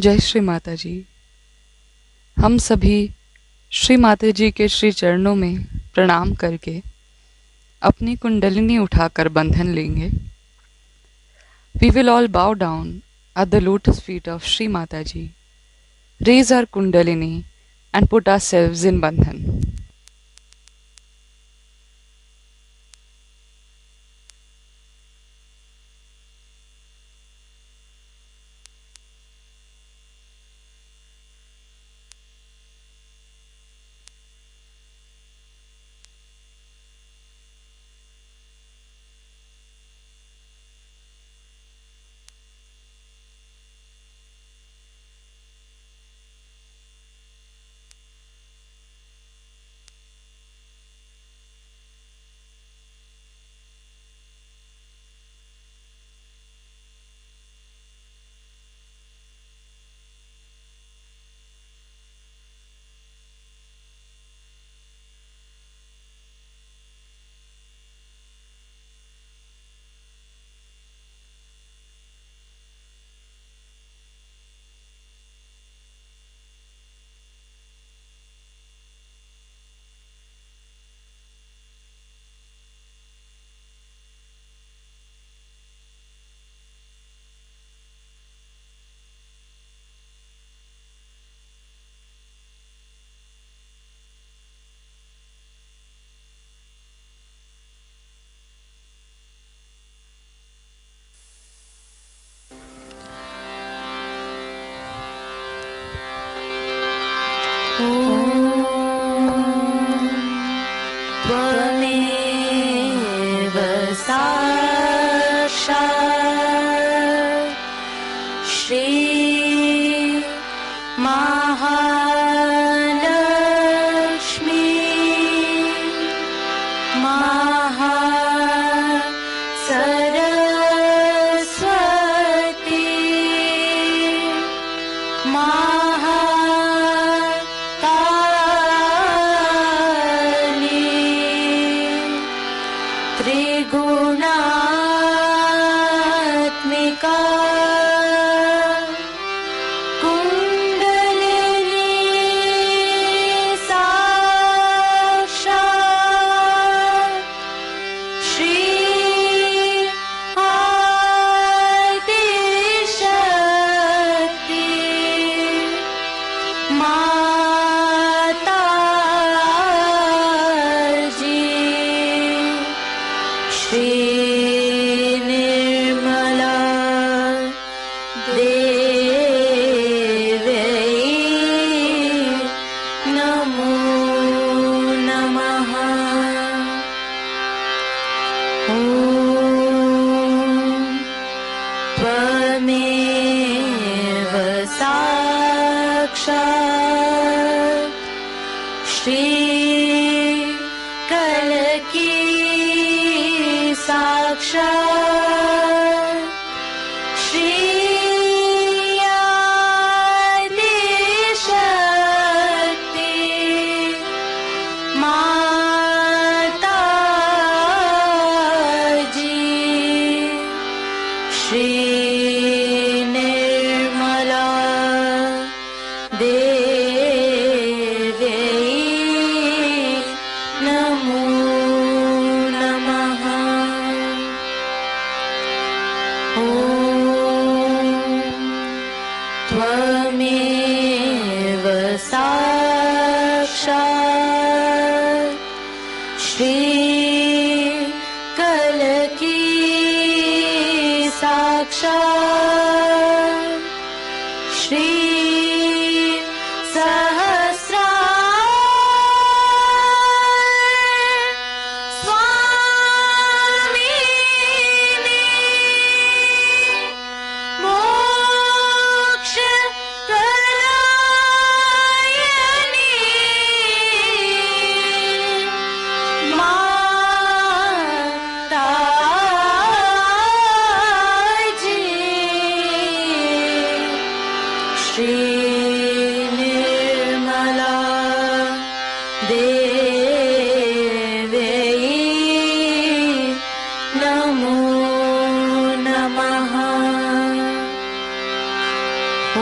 जय श्री माता जी। हम सभी श्री माता जी के श्री चरणों में प्रणाम करके अपनी कुंडलिनी उठाकर बंधन लेंगे। We will all bow down at the lotus feet of Shri Mataji, raise our kundalini and put ourselves in bandhan. त्वमेव साक्षात् श्री महालक्ष्मी महासरस्वती त्रिगुणात्मिका कुण्डलिनी साक्षात् श्री आदिशक्ति माताजी श्री निर्मला देवी नमो नमः। ॐ त्वमेव साक्षात् श्री कलकी साक्षात् श्री आदिशक्ति माताजी श्री निर्मला देवी नमो नमः। ॐ त्वमेव साक्षात् श्री कलकी साक्षात् श्री स्वामिनी मोक्षप्रदायिनी माताजी श्री निर्मला देवी नमो नमः। ॐ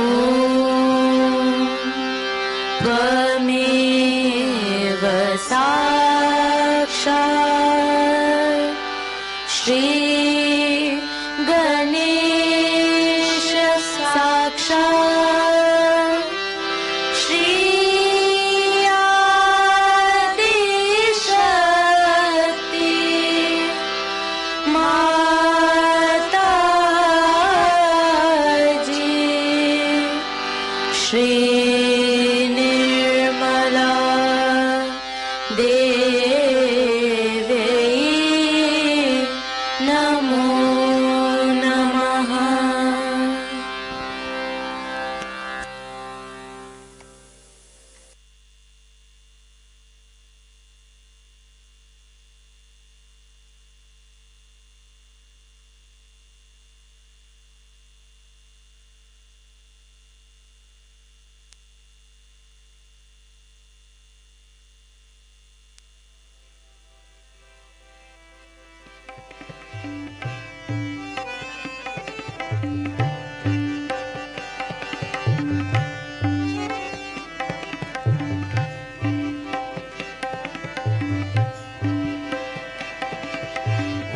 साक्षात् श्री गणेश साक्षात् श्री आदिशक्ति माताजी श्री निर्मला देवी नमो नमः।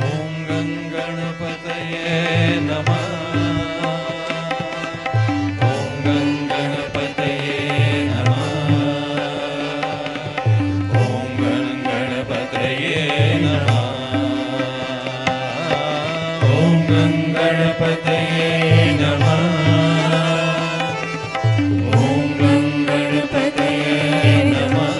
ॐ गणपतये नमः। ॐ गणपतये नमः। ॐ गणपतये नमः। ॐ गणपतये नमः। ॐ गणपतये नमः।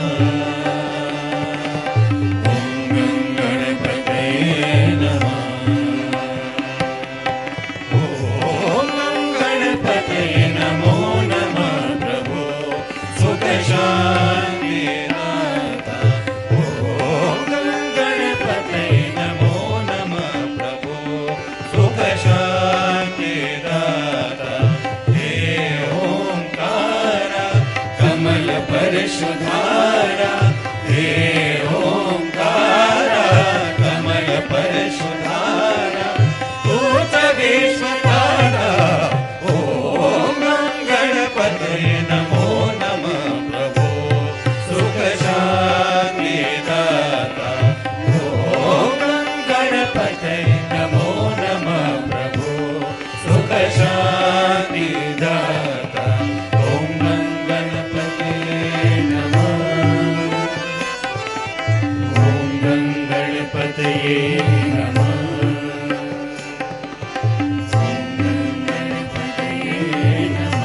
परशुधारा हे ओंकारा कमल परशुधारा भूत विश्वतारा ओम गणपतये नमो नमः प्रभो सुख शांति दाता ओम गणपतये नमो नमः प्रभो सुख शांति दाता ओम गणपतये नमः। ओम गणपतये नमः। ओम गणपतये नमः।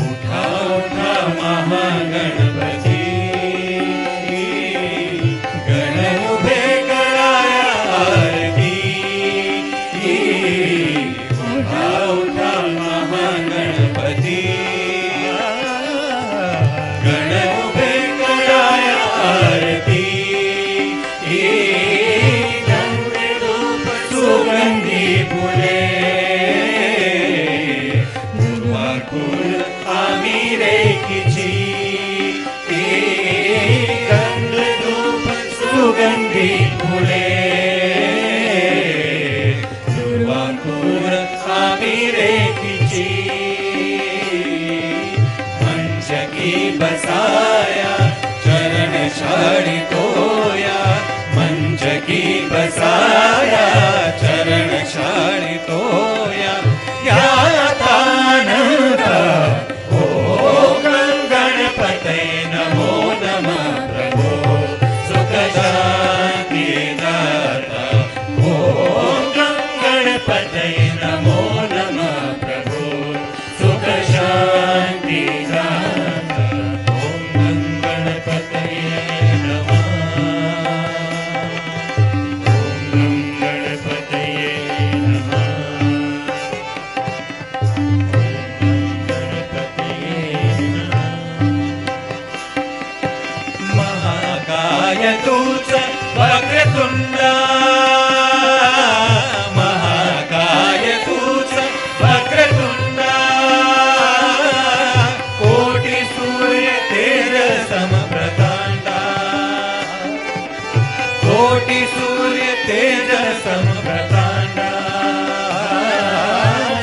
उठा उठा महागणपति गण उभे कराया आरती उठा उठा महागणपति गण उभे कराया आरती गंध धूप सुगंधी फुले दुर्वाकुल आम्ही रेखीची गंध धूप सुगंधी फुले दुर्वाकुल आम्ही रेखीची मंच की बसाया चरण शाळी तोया मंच की बसाया चरण शाळी तोया यातानंदा ओ गणपतये नमो नमः प्रभो सुख शांति दाता ओ गणपतये नमो नमः प्रभो सुख शांति दाता ओम गणपतये नमः। ओम गणपतये नमः। महाकाय तूच वक्रतुंडा महाकाय तूच वक्रतुंडा कोटि सूर्य तेज समप्रकांडा कोटि सूर्य तेज समप्रकांडा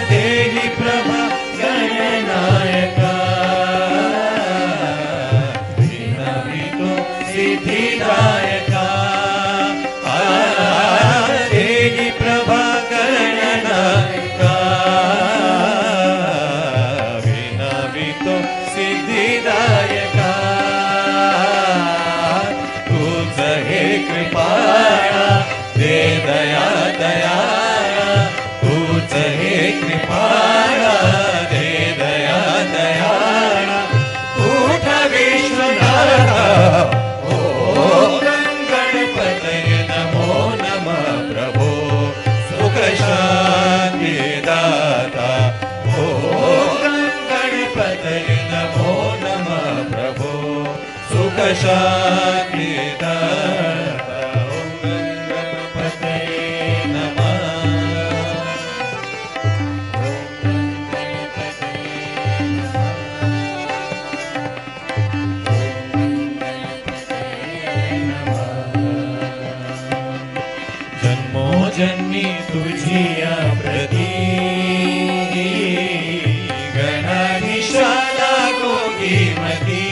देहि प्रभा गणनायका विदायका तूच हे कृपाळा दे दया दयाळा तूच हे कृपाळा दे दया दयाळा उठ विश्वनाथा ओम गणपतये नमो नमः प्रभो सुख शांती दाता ओम गणपतये नमो नमः प्रभो सुख शांती दाता ओम गणपतये नमः जन्मो जन्मी तुझी या प्रती गणाधीशाला गोगी मती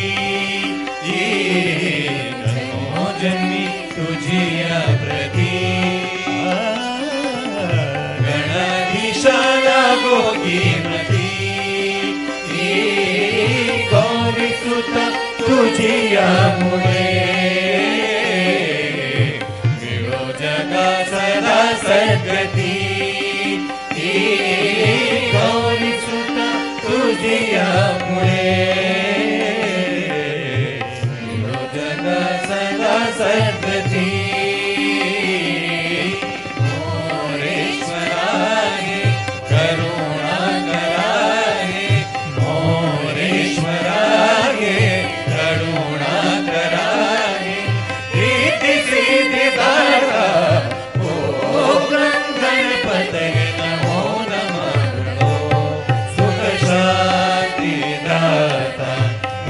जन्मो जन्मी तुझी या प्रती गणाधीशाला गोगी मती गौरी सुत तुझी यामुळे जगा सदा सद्गती गौरी सुत तुझी यामुळे जगा सदा सद्गती मोरेश्वराये करुणा कराये मोरेश्वराये करुणा कराये प्रीति सिद्धि दाता ओम गणपतये नमो नमः प्रभो सुख शांति दाता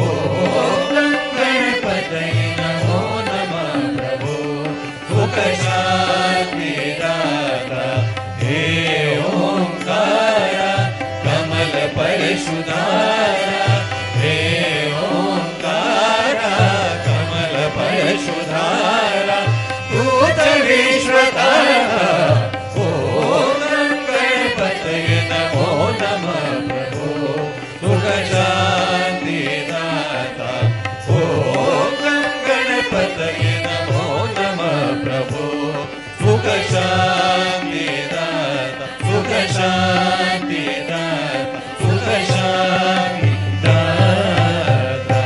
ओम गणपतये नमो नमः प्रभो सुख शांति दाता हे ओंकारा कमल परशुधारा हे ओंकारा कमल परशुधारा दूत विश्वतारा ओम गणपतये नमो नमः प्रभो सुख शांति दाता ओम गणपतये नमो नमः प्रभो सुख शांति दाता सुख शांति दाता सुख शांति दाता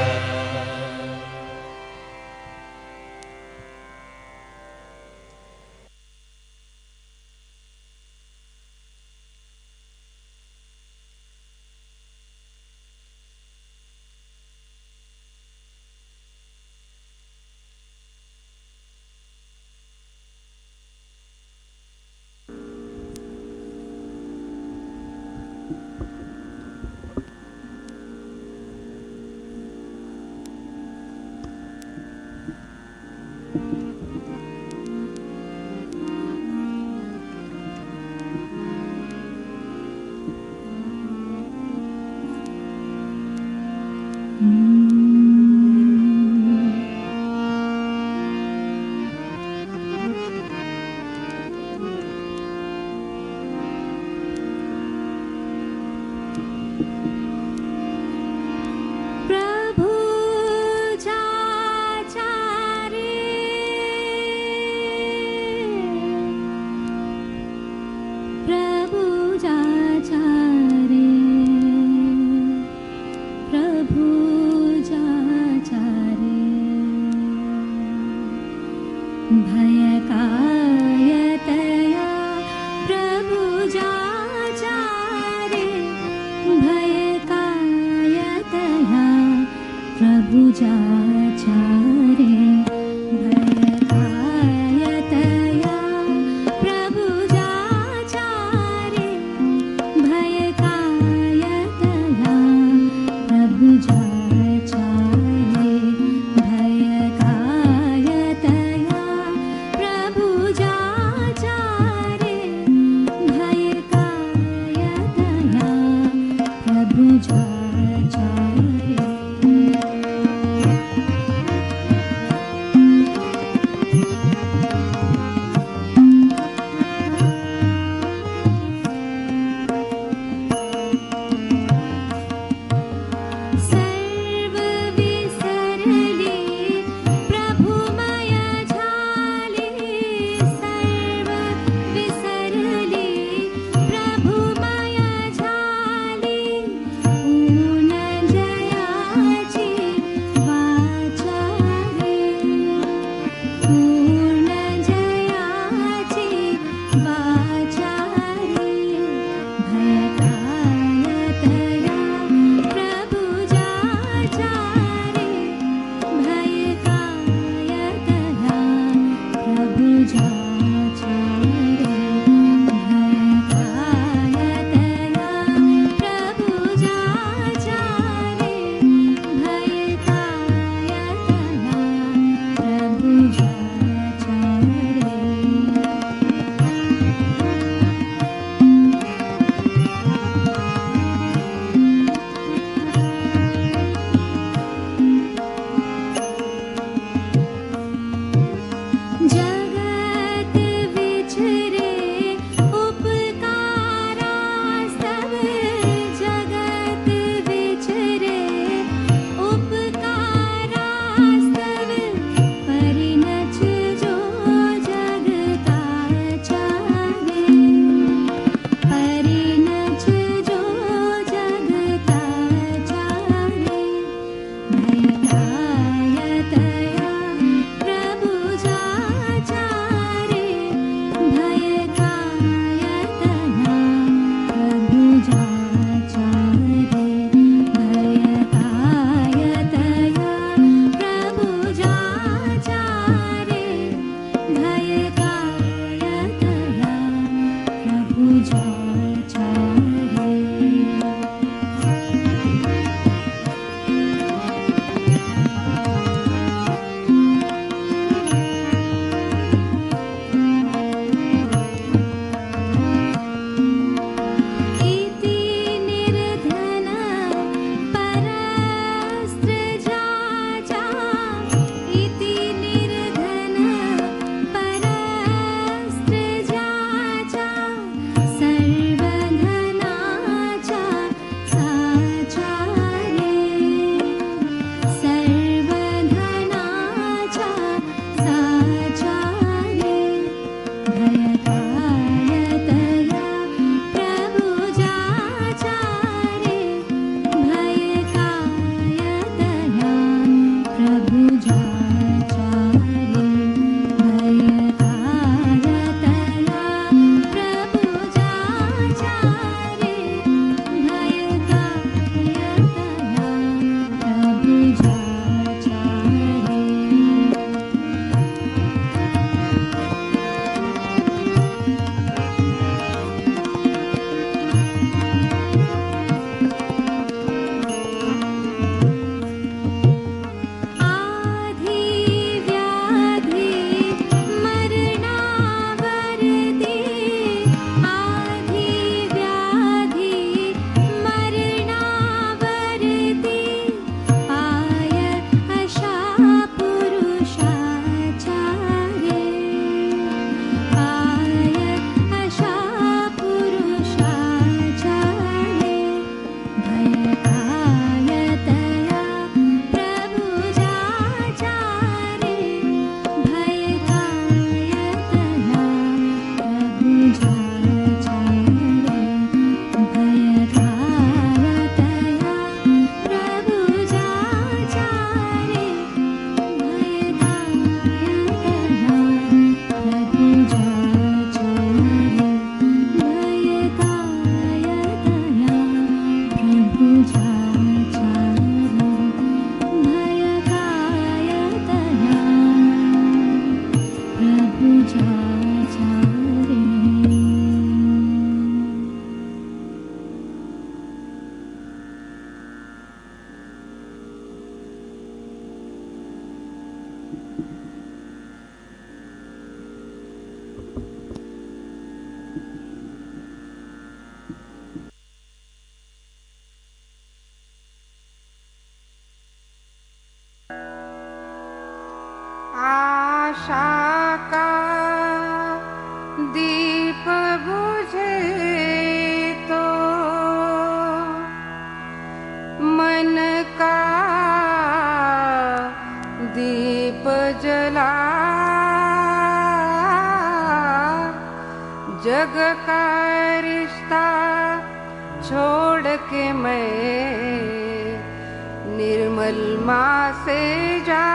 भयकायतया प्रभुजाचारे भयकायतया प्रभुजाचारे भयकायतया प्रभुजाचारे भयकायतया प्रभुजाचारे भयकायतया प्रभुजाचारे भयकायतया प्रभुजाचारे का दीप बुझे तो मन का दीप जला जग का रिश्ता छोड़ के मैं निर्मल माँ से जा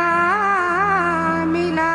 मिला।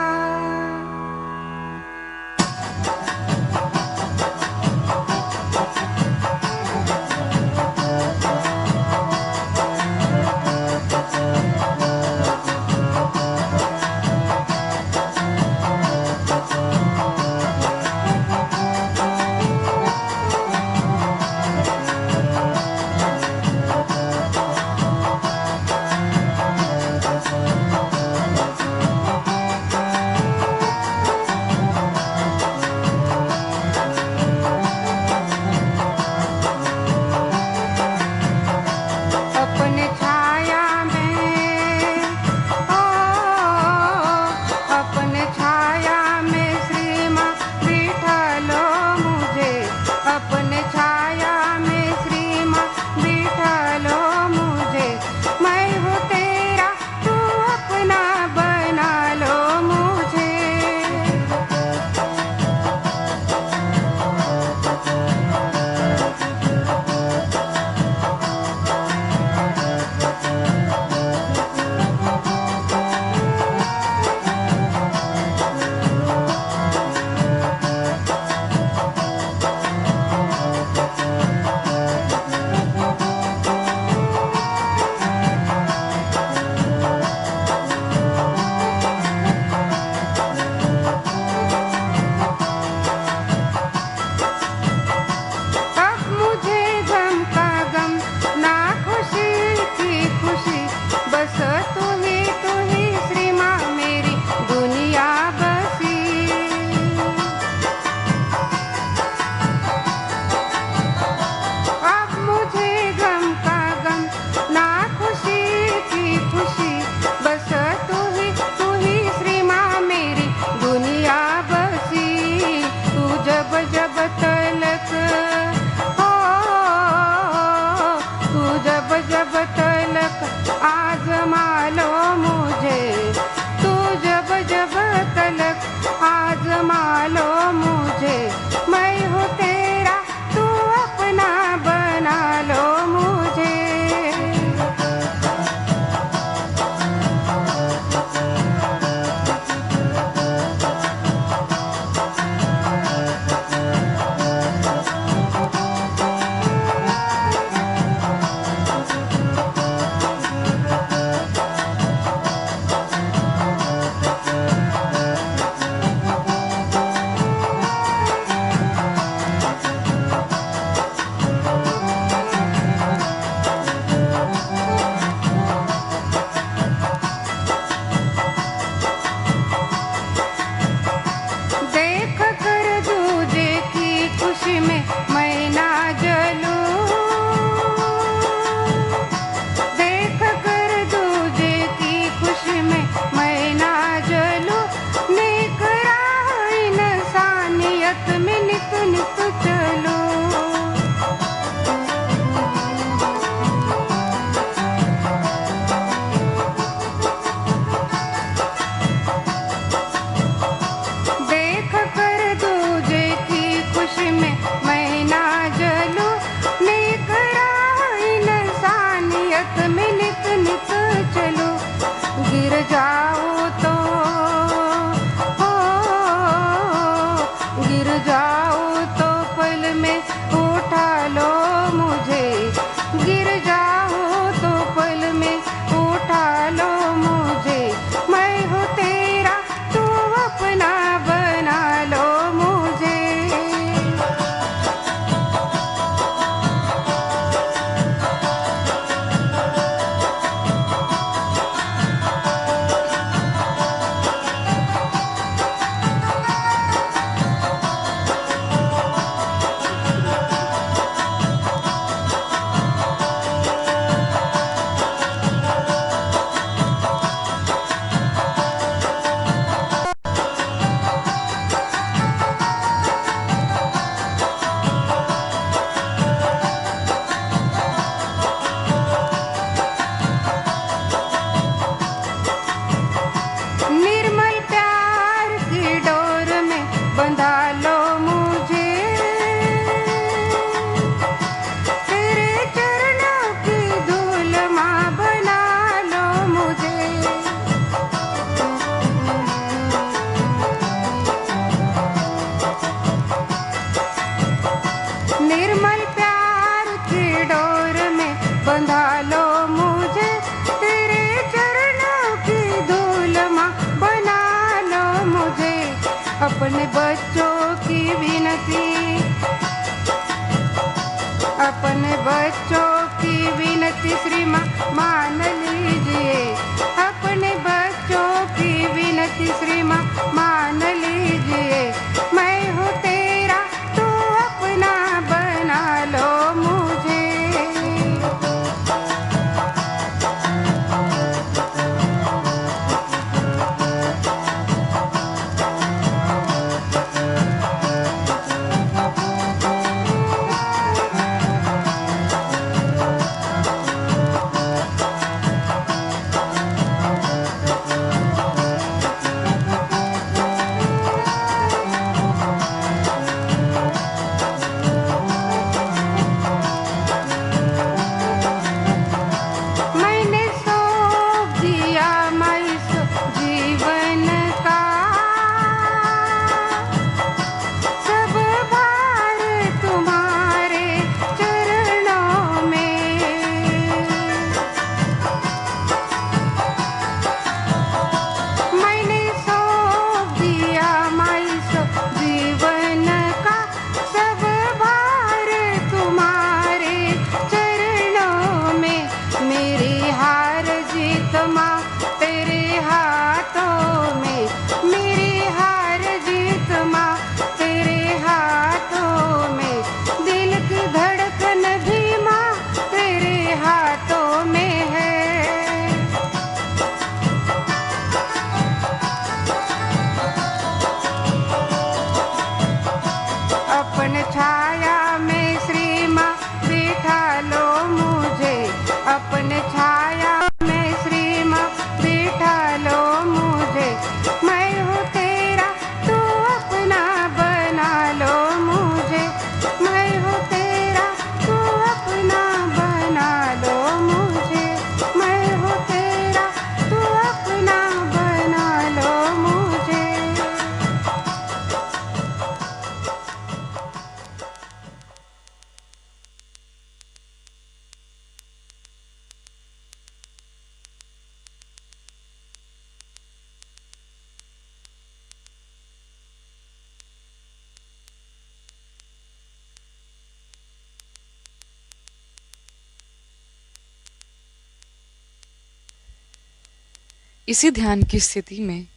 इसी ध्यान की स्थिति में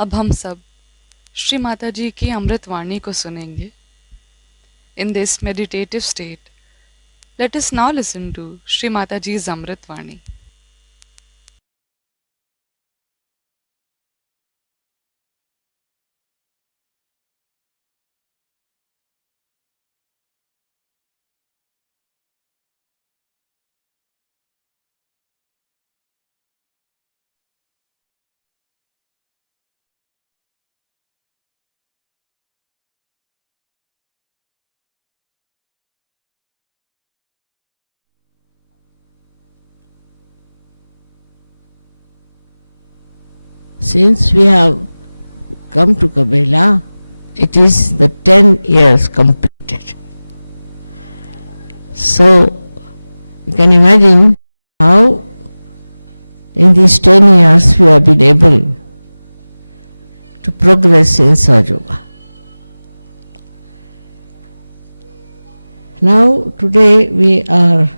अब हम सब श्री माता जी की अमृतवाणी को सुनेंगे. In this meditative state, let us now listen to Shri Mataji's Amritvani. Since we have come to Cabella, it is the 10 years completed. So you can imagine how in these 10 years we have been able to progress in Sahaja Yoga. Now today we are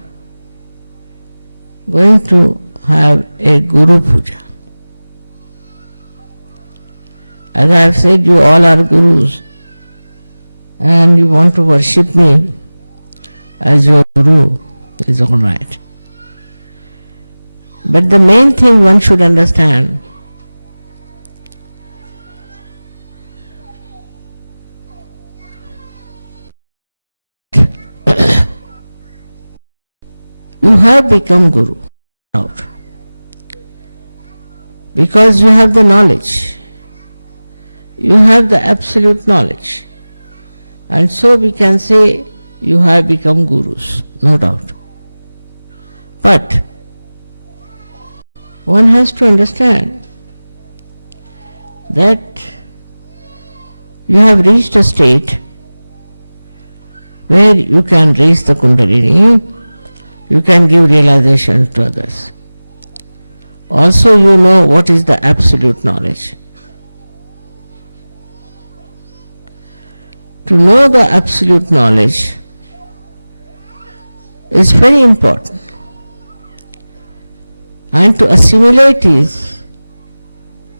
going to have a Guru Puja. As I have said, you all are gurus and you want to worship me as your guru is all right. But the main thing one should understand, you have become guru out because you have the knowledge. You have the absolute knowledge. And so we can say you have become gurus, no doubt. But one has to understand that you have reached a state where you can raise the Kundalini, you can give realization to others. Also you know what is the absolute knowledge. To know the absolute knowledge is very important, and to assimilate is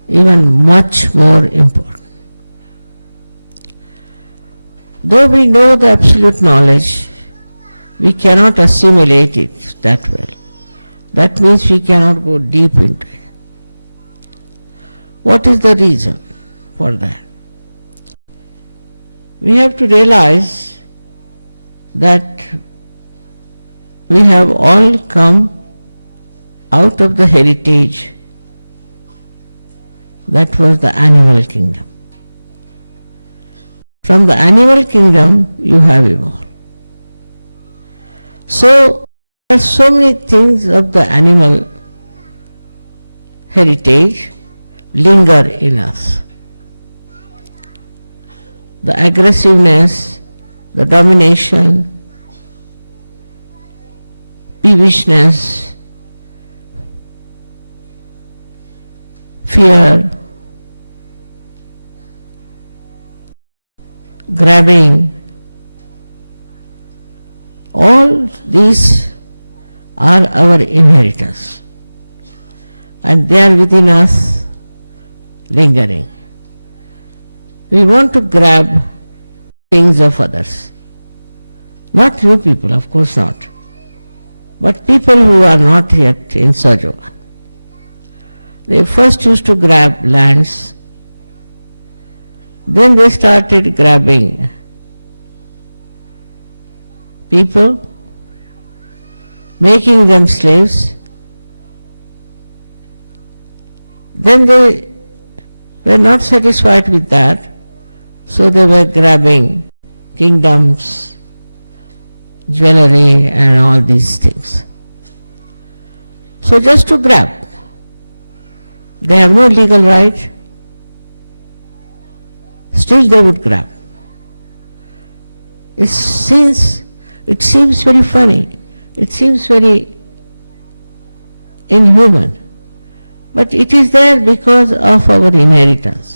even much more important. Though we know the absolute knowledge, we cannot assimilate it that well. That means we cannot go deep into it. What is the reason for that? We have to realize that we have all come out of the heritage that was the animal kingdom. From the animal kingdom you have evolved. So there are so many things of the animal heritage linger in us. The aggressiveness, the domination, peevishness, fear, grabbing, all these are our inheritance and they are within us lingering. We want to grab things of others. Not you people, of course not. But people who are not yet in Sahaja Yoga. They first used to grab lands. Then they started grabbing people, making them slaves. Then they were not satisfied with that. So they were grabbing kingdoms, jewelry and all these things. So just to grab. They have no legal right. Still they would grab. It seems very funny. It seems very inhuman. But it is there because of our inheritance.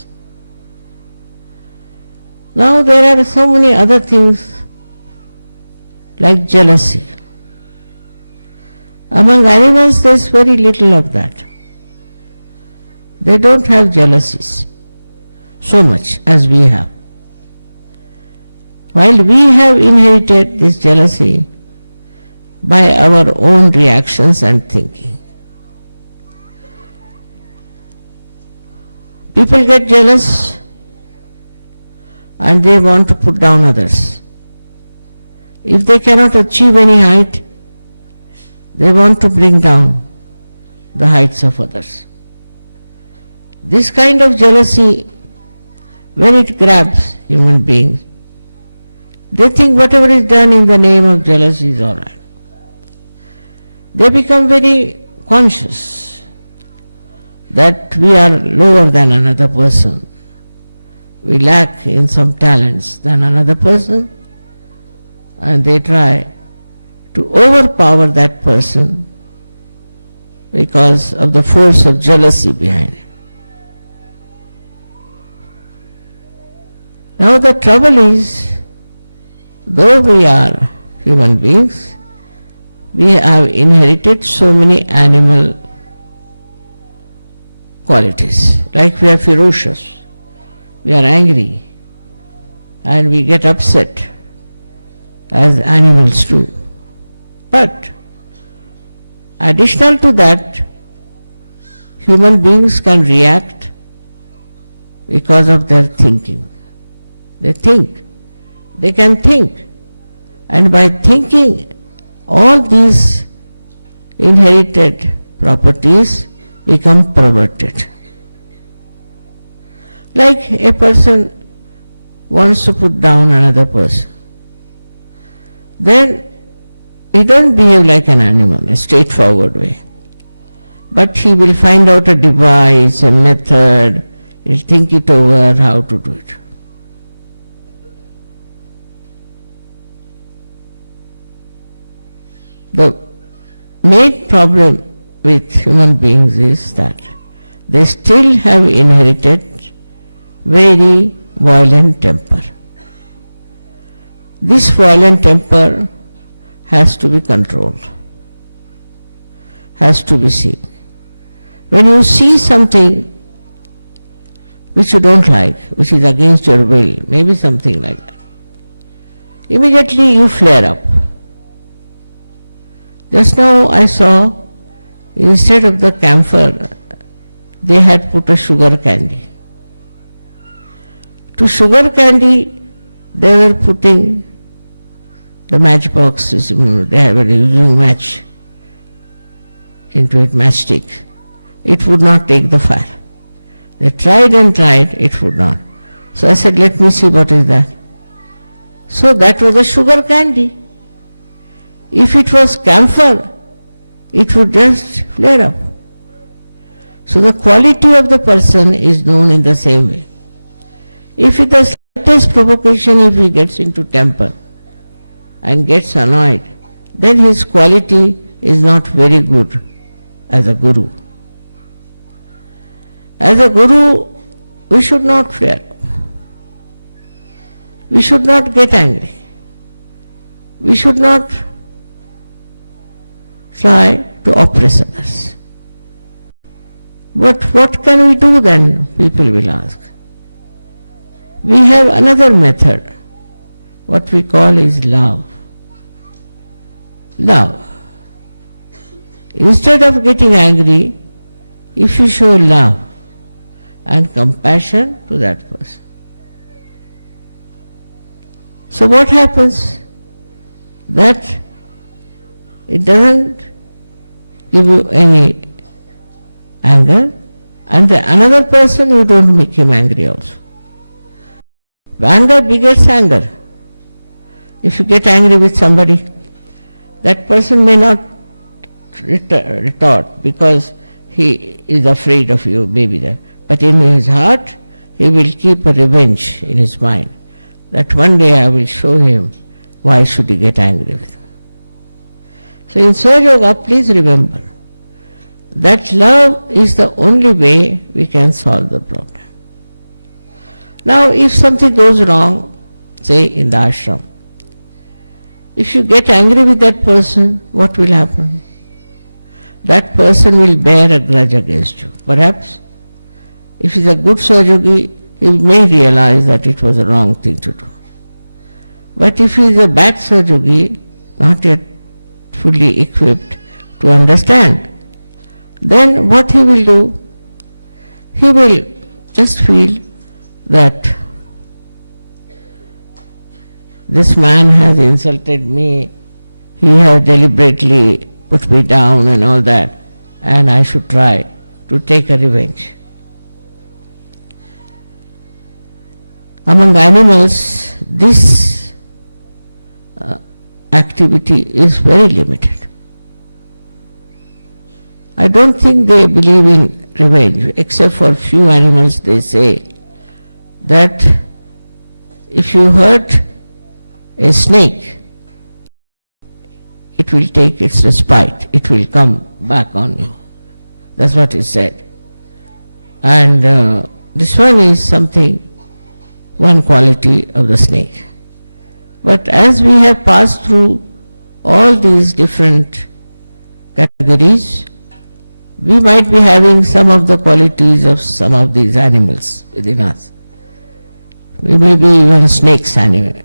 Now there are so many other things like jealousy. Among animals there is very little of that. They don't have jealousies so much as we have. While we have inherited this jealousy by our own reactions and thinking. People get jealous and they want to put down others. If they cannot achieve any height, they want to bring down the heights of others. This kind of jealousy, when it grabs human beings, they think whatever is done in the name of jealousy is all right. They become very conscious that we are lower than another person. We lack in some talents than another person, and they try to overpower that person because of the force of jealousy behind it. Now the trouble is, though we are human beings, we have inherited so many animal qualities. Like we are ferocious, we are angry, and we get upset as animals do. But additional to that, human beings can react because of their thinking. They think, they can think, and by thinking, all these inherited properties become perverted. Like a person wants to put down another person, then he doesn't behave like an animal, a straightforward way. But he will find out a device, a method, he'll think it over how to do it. The main problem with human beings is that they still have inherited very violent temper. This violent temper has to be controlled, has to be seen. When you see something which you don't like, which is against your will, maybe something like that, immediately you flare up. Just now I saw, instead of the camphor, they had put a sugar candy. To sugar candy, they were putting the matchboxes, they were using match into it, matchstick. It would not take the fire. They tried and tried, it would not. So I said, let me see what is that. So that was a sugar candy. If it was camphor, it would just flare up. So the quality of the person is known in the same way. If with the slightest provocation, if he gets into temper and gets annoyed, then his quality is not very good as a guru. As a guru, we should not flare up. We should not get angry. We should not try to oppress others. But what can we do then, people will ask. We have another method, what we call is love. Love. Instead of getting angry, if you show love and compassion to that person. So what happens? That it doesn't give you any anger, and the another person you don't make him angry also. Anger begets anger. If you get angry with somebody, that person may not retort because he is afraid of you, maybe that. But in his heart, he will keep a revenge in his mind, that one day I will show him why should he get angry with me. So in Sahaja Yoga, please remember that love is the only way we can solve the problem. Now if something goes wrong, say in the ashram, if you get angry with that person, what will happen? That person will bear a grudge against you. Perhaps If he's a good Sahajogi, he may realize that it was a wrong thing to do. But if he is a bad Sahajogi, not yet fully equipped to understand, then what he will do? He will just feel that this man has insulted me, he has deliberately put me down and all that, and I should try to take a revenge. Among animals, this activity is very limited. I don't think they believe in revenge, except for few animals. They say that if you hurt a snake, it will take its respite, it will come back on you. That's what is said. And this one is something, one quality of the snake. But as we have passed through all these different categories, we might be having some of the qualities of some of these animals within us. We may be even snake's animal.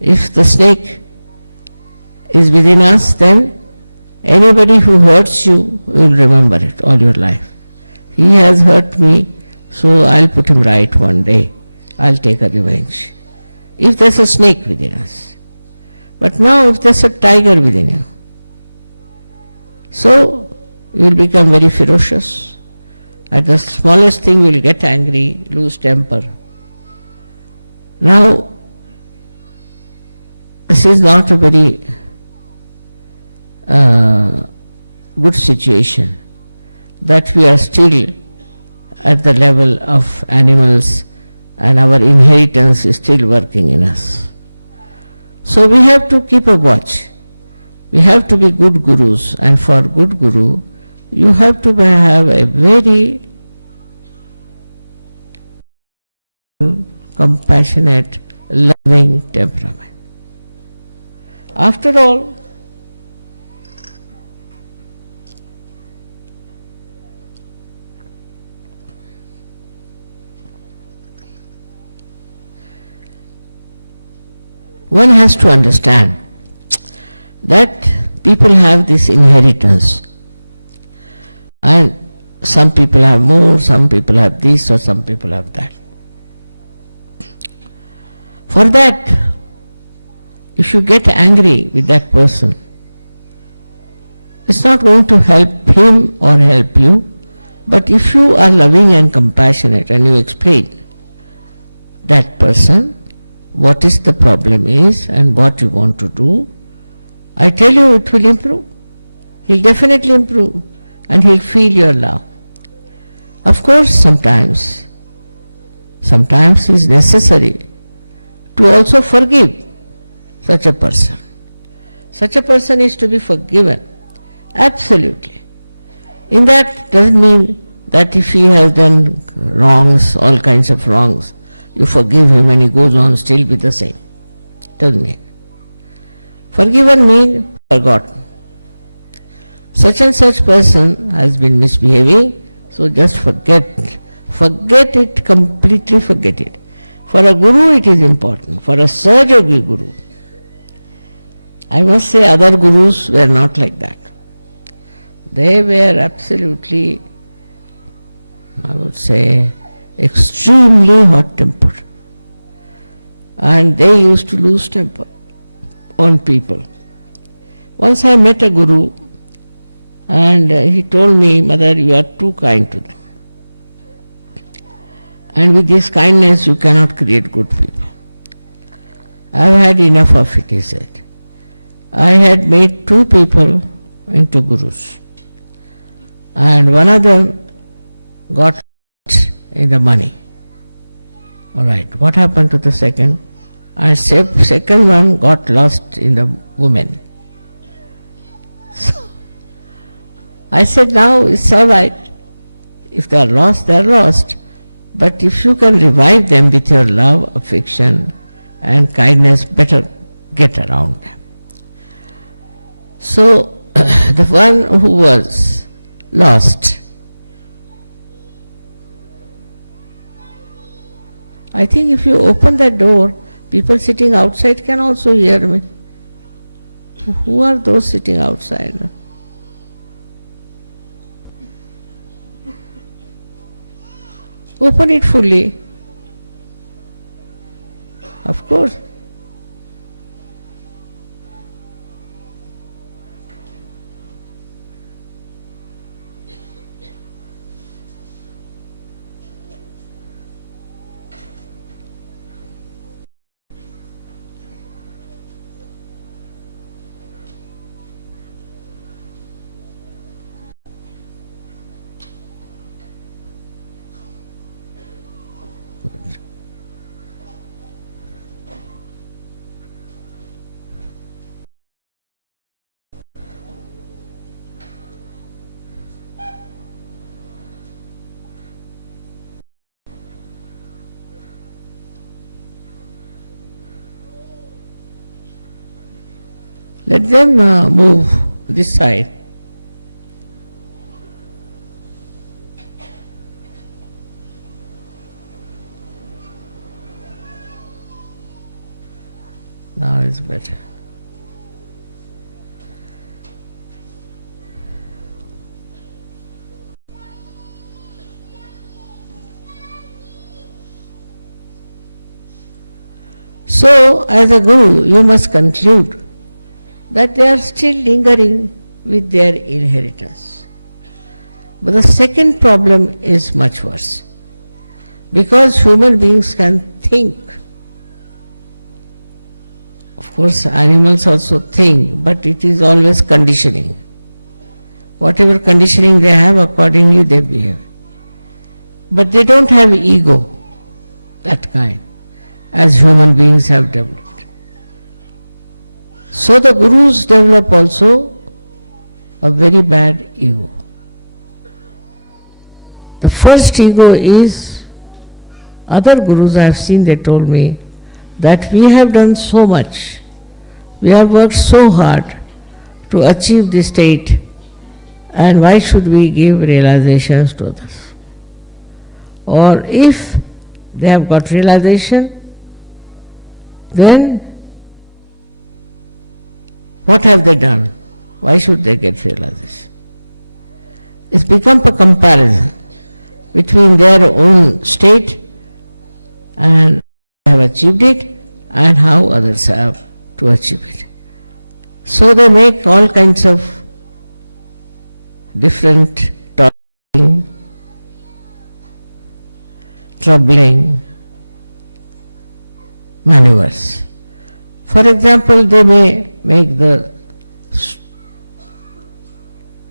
If the snake is within us, then anybody who hurts you will remember it all your life. He has hurt me, so I'll put him right one day. I'll take a revenge. If there's a snake within us. But now if there's a tiger within you, so you will become very ferocious. At the smallest thing you will get angry, lose temper. Now, this is not a very good situation, that we are still at the level of animals and our inheritance is still working in us. So we have to keep a watch. We have to be good gurus, and for good guru, you have to have a very compassionate, loving temperament. After all, one has to understand that people have this inheritance, and some people have more, some people have this, or some people have that. For that, if you get angry with that person, it's not going to help him or help you. But if you are loving and compassionate and you explain that person what is the problem is and what you want to do, I tell you it will improve. He'll definitely improve and he'll feel your love. Of course, sometimes it's necessary to also forgive such a person. Such a person is to be forgiven, absolutely. In that doesn't mean that if he has done wrongs, all kinds of wrongs, you forgive him and he goes on still with the same. Doesn't mean. Forgiven means forgotten. Such and such person has been misbehaving, so just forget. Forget it, completely forget it. For a guru it is important, for a Sahajogi guru. I must say other gurus were not like that. They were absolutely, I would say, extremely hot-tempered. And they used to lose temper on people. Once I met a guru and he told me, "Mother, you are too kind to them. And with this kindness you cannot create good people." I have had enough of it, he said. I had made 2 people into gurus. And one of them got in the money. All right, what happened to the second? And second one got lost in the woman. So I said, now it's all right. If they are lost, they are lost. But if you can revive them with your love, affection and kindness, better get around them. So, the one who was lost I think if you open that door, people sitting outside can also hear me. Who are those sitting outside? Open it fully. Of course. Let them move this side. Now it's better. So, as a guru, you must conclude that they are still lingering with their inheritance. But the second problem is much worse. Because human beings can think. Of course, animals also think, but it is always conditioning. Whatever conditioning they have, accordingly they behave. But they don't have ego, that kind, as human beings have developed. So the gurus develop also a very bad ego. The first ego is, other gurus I have seen, they told me that we have done so much, we have worked so hard to achieve this state, and why should we give realizations to others? Or if they have got realization, then what have they done? Why should they get realization? It's become a comparison between their own state and have achieved it and how others have to achieve it. So they make all kinds of different troubling maneuvers. For example, they may make the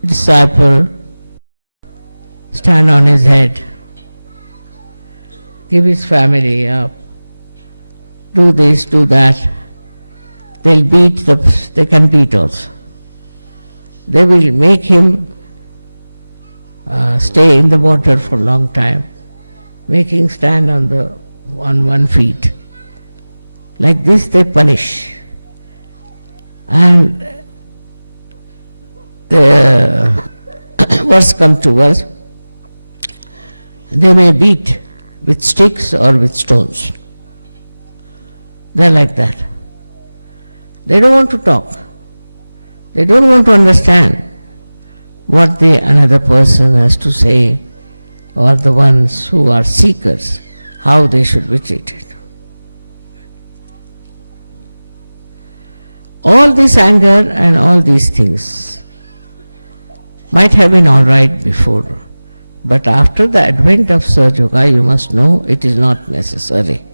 disciple stand on his head, give his family up, do this, do that. They'll beat they can beat also. They will make him stay in the water for a long time, making stand on one feet. Like this they punish. And the worse come to worse, they may beat with sticks or with stones. They are like that. They don't want to talk. They don't want to understand what another person has to say, or the ones who are seekers, how they should be treated. All this anger and all these things might have been all right before, but after the advent of Sahaja Yoga, you must know it is not necessary.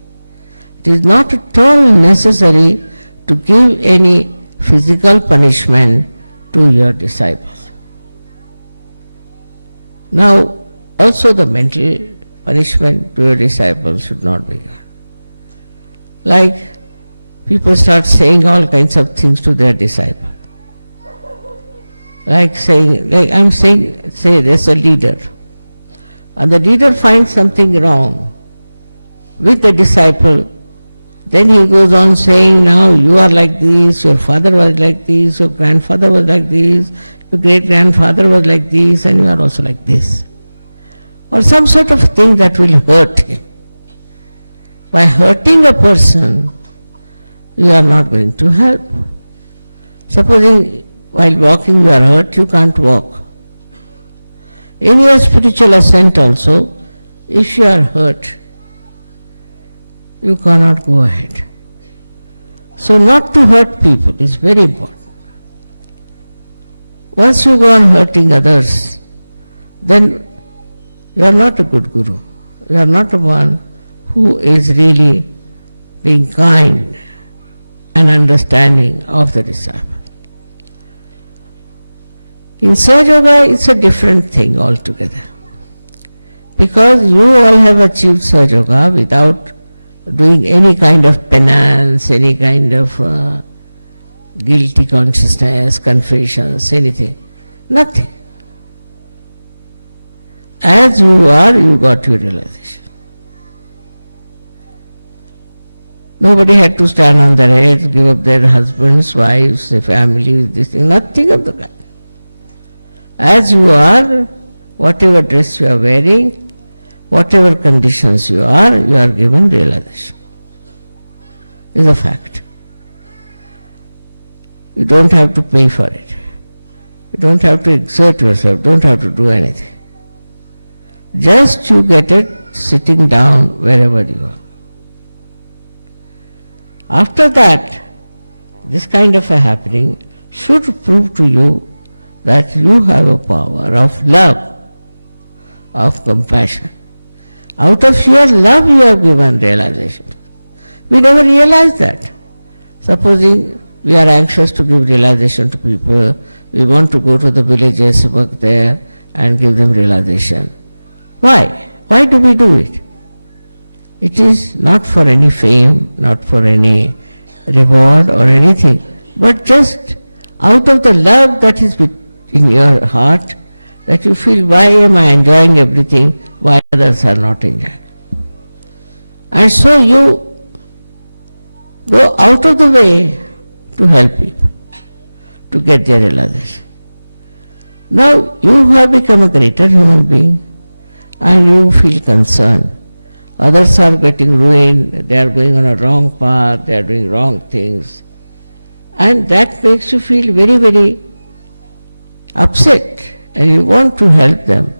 It is not at all necessary to give any physical punishment to your disciples. Now, also the mental punishment to your disciples should not be given. Like, people start saying all kinds of things to their disciple. Say there's a leader, and the leader finds something wrong with the disciple. Then he goes on saying, now you are like this, your father was like this, your grandfather was like this, your great-grandfather was like this, and you are also like this. Or some sort of thing that will hurt him. By hurting a person, you are not going to help. Supposing while walking you are hurt, you can't walk. In your spiritual ascent also, if you are hurt, you cannot go ahead. So not to hurt people is very important. Once you go on hurting others, then you are not a good guru. You are not the one who is really being kind and understanding of the disciple. In Sahaja Yoga, it's a different thing altogether. Because you all have achieved Sahaja Yoga without doing any kind of penance, any kind of guilty consciousness, confessions, anything. Nothing. As you are, you got your realization. Nobody had to stand on their heads, give up their husbands, wives, their families, this thing, nothing of the kind. As you are, whatever dress you are wearing, whatever conditions you are given realization. Is a fact. You don't have to pay for it. You don't have to exert yourself, don't have to do anything. Just you get it sitting down wherever you are. After that, this kind of a happening should prove to you that you have a power of love, of compassion. Out of your love you have given realization. We never realize that. Supposing we are anxious to give realization to people, we want to go to the villages, work there and give them realization. Why? Why do we do it? It is not for any fame, not for any reward or anything, but just out of the love that is in your heart, that you feel, why am I enjoying everything, why others are not enjoying? And so you go out of the way to help people, to get their realization. Now you have become a greater human being and you feel concerned. Others are getting ruined, they are going on a wrong path, they are doing wrong things. And that makes you feel very, very upset and you want to help them.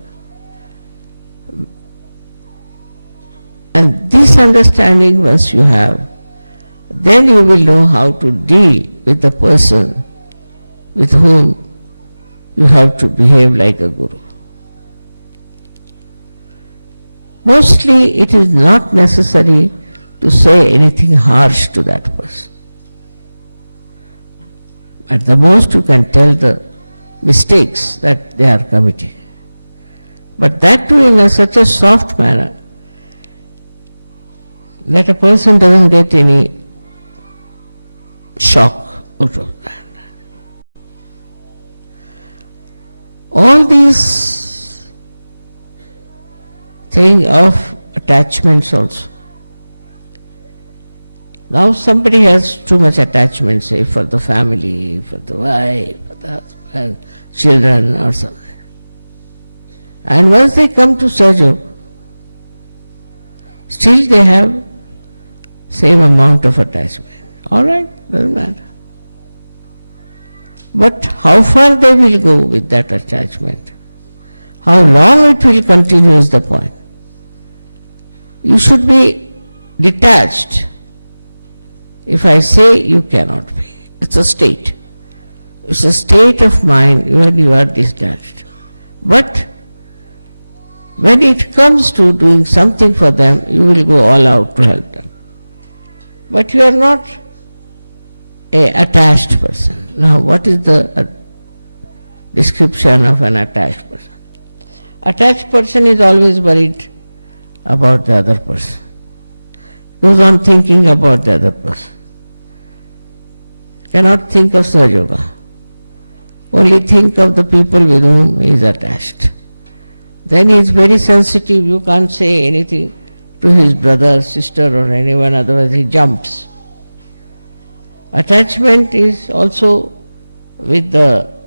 And this understanding once you have, then you will know how to deal with the person with whom you have to behave like a guru. Mostly it is not necessary to say anything harsh to that person. At the most you can tell the mistakes that they are committing. But that too in such a soft manner that a person doesn't get any shock out of that. All these thing of attachments also. Now somebody has too much attachment, say for the family, for the wife, for the husband, children or something. And once they come to Sahaja, still they have same amount of attachment. All right, doesn't matter. But how far they will go with that attachment, how long it will continue is the point. You should be detached. If I say you cannot be, it's a state. It's a state of mind when you are detached. But when it comes to doing something for them, you will go all out to help them. But you are not an attached person. Now, what is the description of an attached person? Attached person is always worried about the other person. Goes on thinking about the other person. Cannot think of Sahaja Yoga. Only think of the people with whom he is attached. Then he is very sensitive, you can't say anything to his brother, sister or anyone, otherwise he jumps. Attachment is also with the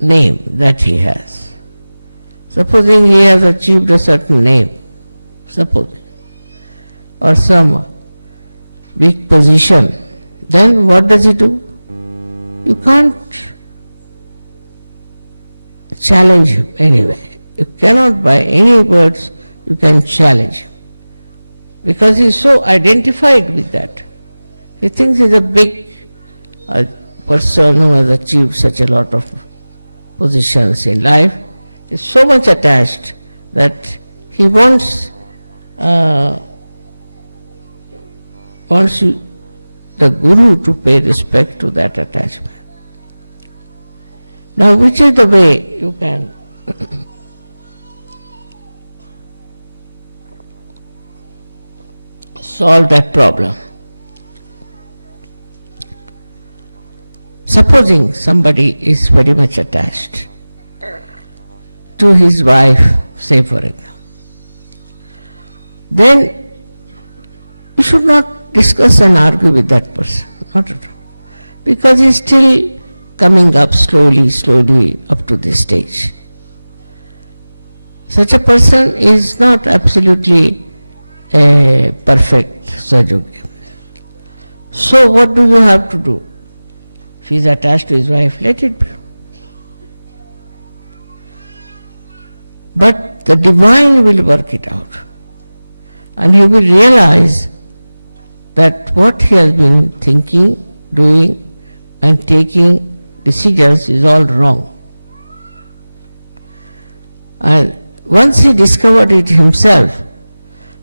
name that he has. Supposing he has achieved a certain name, supposing, or some weak position, then what does he do? You can't challenge him anyway. You cannot by any words you can challenge him. Because he is so identified with that. He thinks he is a big person who has achieved such a lot of positions in life. He is so much attached that he wants the Guru to pay respect to that attachment. Now, which is the way you can solve that problem? Supposing somebody is very much attached to his wife, say for example, then you should not discuss and argue with that person, not at all, because he is still coming up slowly up to this stage. Such a person is not absolutely a perfect Sahajogi. So what do you have to do? If he is attached to his wife, let it be. But the divine will work it out. And he will realize that what he has been thinking, doing and taking decisions is all wrong. And once he discovered it himself,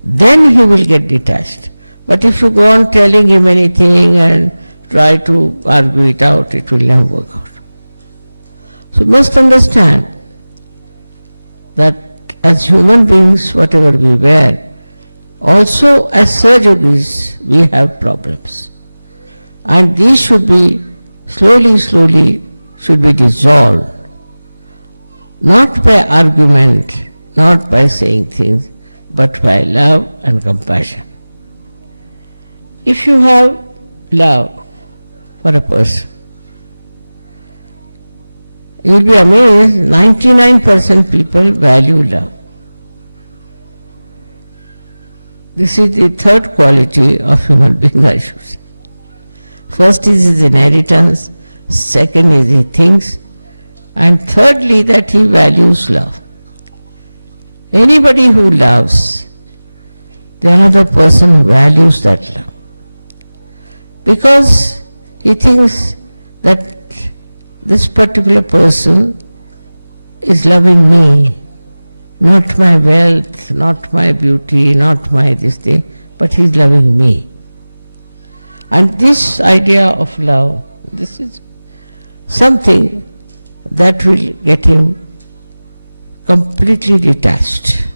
then he will get detached. But if you go on telling him anything and try to argue it out, it will never work out. So you must understand that as human beings, whatever we were, also as Sahajogis, we have problems. And these should be slowly should be dissolved. Not by argument, not by saying things, but by love and compassion. If you have love for a person, you will be amazed, 99% people value love. This is the third quality of human beings, I should say. First is his inheritance, second is he thinks, and thirdly that he values love. Anybody who loves, the another person values that love. Because he thinks that this particular person is loving me, not my wealth, not my beauty, not my this thing, but he is loving me. And this idea of love, this is something that will get him completely detached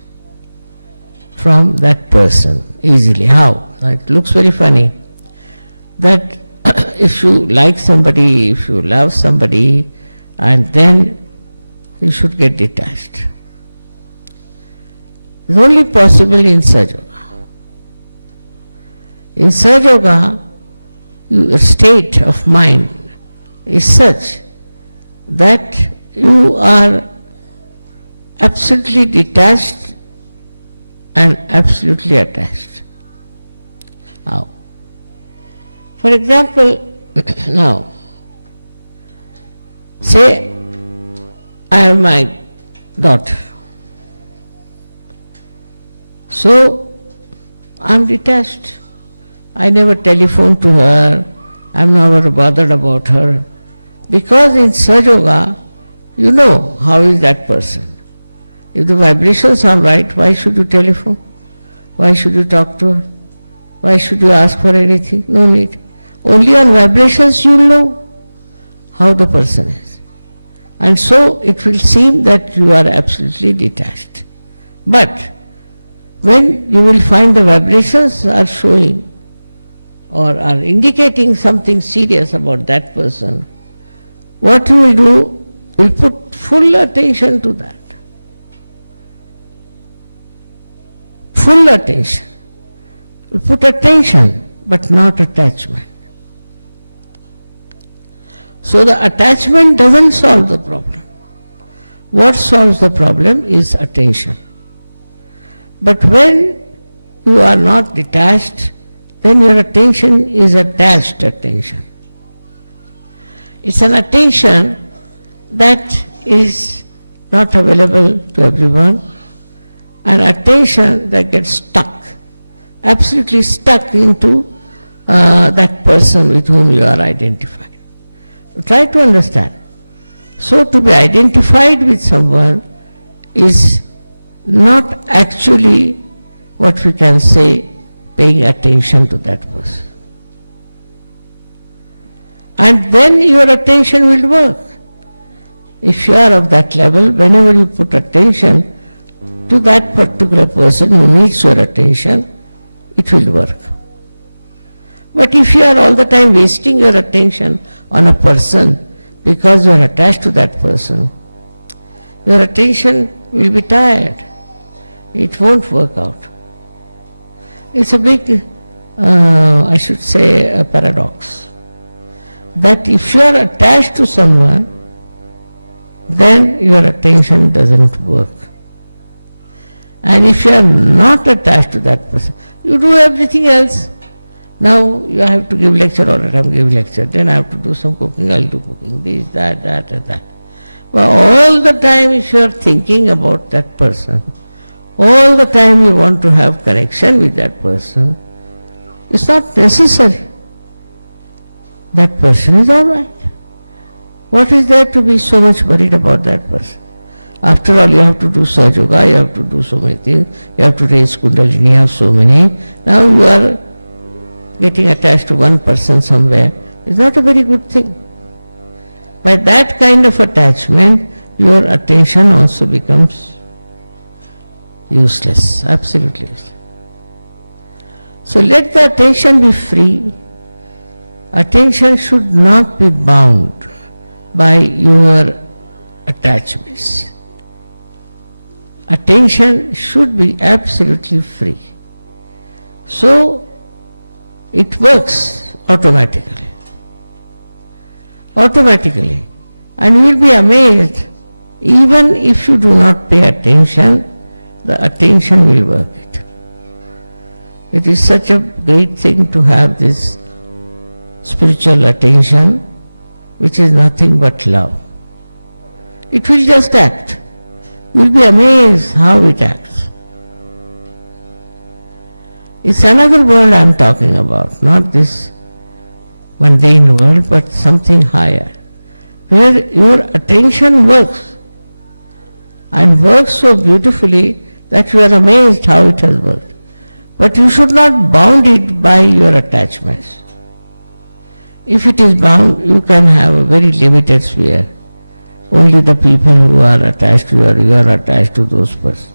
from that person easily. How? It looks very funny that if you like somebody, if you love somebody, and then you should get detached. It's only possible in Sahaja Yoga. In Sahaja Yoga, your state of mind is such that you are absolutely detached and absolutely attached. How? For example, now, say I have my daughter. So I am detached. I never telephone to her, I am never bothered about her. Because in Sahaja Yoga, you know how is that person. If the vibrations are right, why should you telephone? Why should you talk to her? Why should you ask for anything? No need. Only on vibrations you will know how the person is. And so it will seem that you are absolutely detached. But when you will find the vibrations are showing or are indicating something serious about that person, what you will do, you will put full attention to that. Full attention. You will put attention, but not attachment. So the attachment doesn't solve the problem. What solves the problem is attention. But when you are not detached, then your attention is attached attention. It's an attention that is not available to everyone, an attention that gets stuck, absolutely stuck into that person with whom you are identified. Try to understand. So to be identified with someone is not actually what we can say paying attention to that person. And then your attention will work. If you are of that level, whenever you put attention to that particular person who needs your attention, it will work. But if you are all the time wasting your attention on a person because you are attached to that person, your attention will be tired. It won't work out. It's a big, I should say, a paradox. That if you are attached to someone, then your attention doesn't work. And if you are not attached to that person, you do everything else. Now you have to give lecture all the time, give lecture. Then I have to do some cooking, I'll do cooking, this, that, and that. Well, all the time if you are thinking about that person, all the time you want to have connection with that person, it's not necessary. That person is all right. What is there to be so much worried about that person? After all, you have to do Sahaja Yoga, you have to do so many things, you have to raise Kundalini, you have so many. Now you are getting attached to one person somewhere. It's not a very good thing. By that kind of attachment, your attention also becomes useless, absolutely useless. So let the attention be free. Attention should not be bound by your attachments. Attention should be absolutely free. So it works automatically. Automatically. And you will be amazed, even if you do not pay attention, the attention will work it. It is such a great thing to have this spiritual attention, which is nothing but love. It will just act. You will be amazed how it acts. It's another world I am talking about, not this mundane world, but something higher, where your attention works, and works so beautifully that you are amazed how it has worked. But you should not bound it by your attachments. If it is bound, you can have a very limited sphere. Only the people who are attached to you are attached to those persons.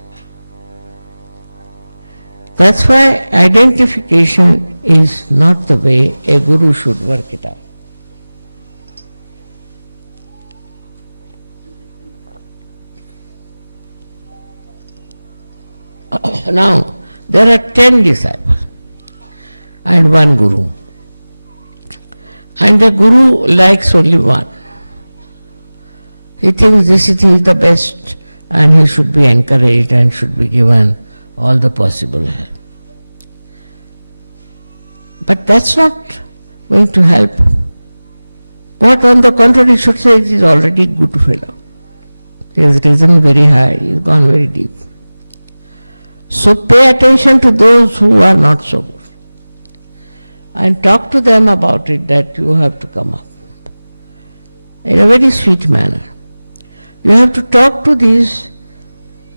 That's why identification is not the way a guru should work it out. Now, there are 10 disciples and one guru. And the guru likes only one. He thinks this is the best and he should be encouraged and should be given all the possible help. But that's not going to help. What on the contrary should say, he is already good fellow. He has risen very high, he has gone very deep. So pay attention to those who are not so good. And talk to them about it, that you have to come up in a very sweet manner. You have to talk to these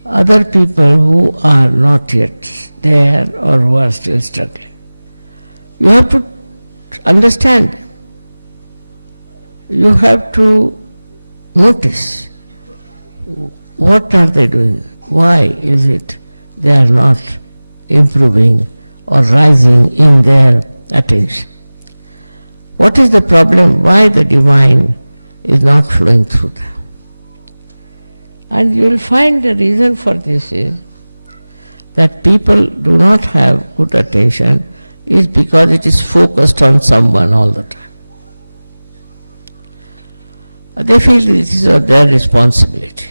other people who are not yet there or who are still struggling. You have to understand them. You have to notice what are they doing, why is it they are not improving or rising in their attention. What is the problem? Why the divine is not flowing through them? And you will find the reason for this is that people do not have good attention is because it is focused on someone all the time. They feel this is their responsibility,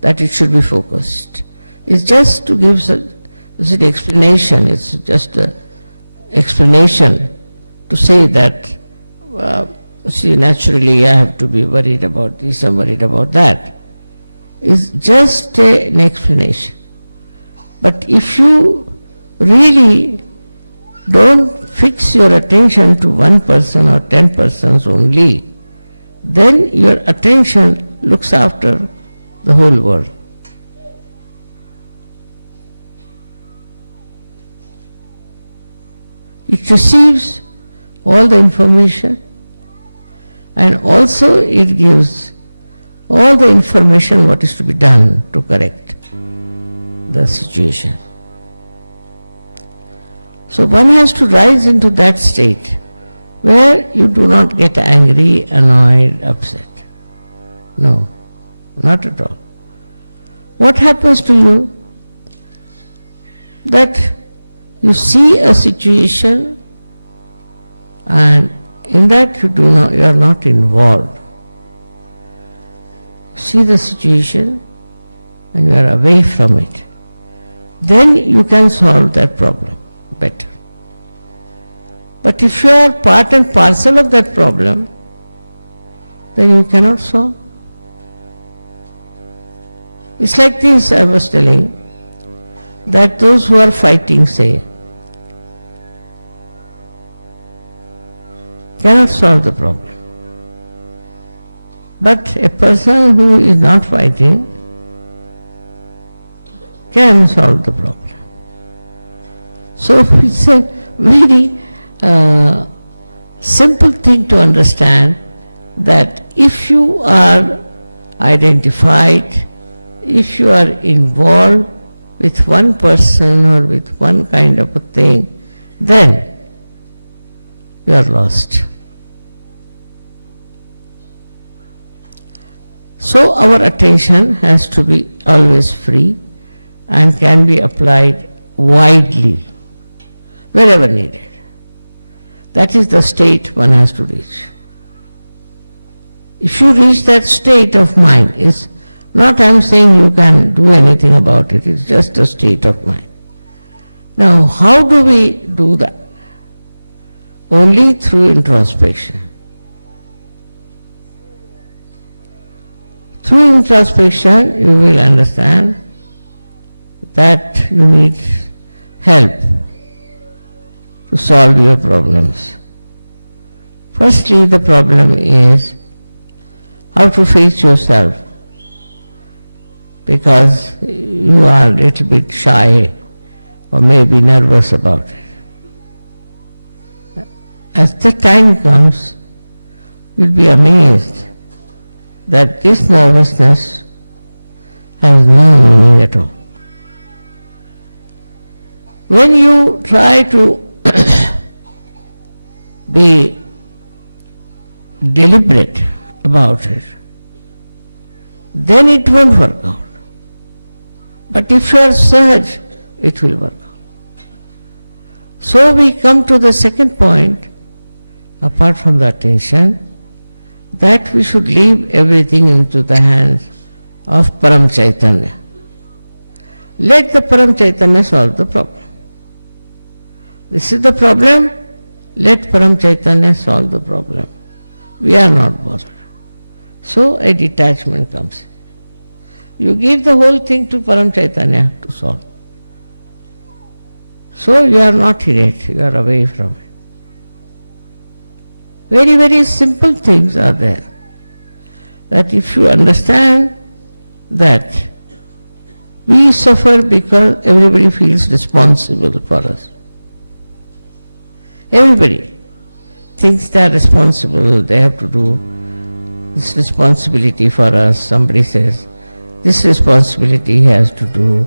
that it should be focused. It's just to give Is it explanation? It's just an explanation to say that, see, naturally I have to be worried about this, I'm worried about that. It's just an explanation. But if you really don't fix your attention to one person or 10 persons only, then your attention looks after the whole world. It receives all the information and also it gives all the information what is to be done to correct the situation. So one has to rise into that state where you do not get angry, annoyed, upset. No, not at all. What happens to you? That you see a situation and in that you are not involved. See the situation and you are away from it. Then you can solve that problem better. But if you are part and parcel of that problem, then you cannot solve. It's like this, I was telling, that those who are fighting, say, cannot solve the problem. But a person who is not fighting can solve the problem. So it's a very simple thing to understand that if you are identified, if you are involved with one person or with one kind of a thing, then you are lost. So our attention has to be always free and can be applied widely, wherever needed. That is the state one has to reach. If you reach that state of mind, it's not I'm saying you can do anything about it, it's just a state of mind. Now, how do we do that? Only through introspection. Through introspection, you will understand that you need help to solve your problems. Firstly, the problem is how to face yourself, because you are a little bit shy or maybe nervous about it. As the time comes, you'll be amazed that this nervousness has no meaning at all. When you try to be deliberate about it, then it won't work out. But if you are sahaj, it will work out. So we come to the second point, apart from the attention, that we should leave everything into the hands of Param Chaitanya. Let the Param Chaitanya solve the problem. This is the problem, let Param Chaitanya solve the problem. We are not bothered. So a detachment comes. You give the whole thing to Param Chaitanya to solve. So you are not in it, you are away from it. Very, very simple things are there. That if you understand that we suffer because everybody feels responsible for us. Everybody thinks they are responsible, they have to do this responsibility for us. Somebody says, this responsibility he has to do.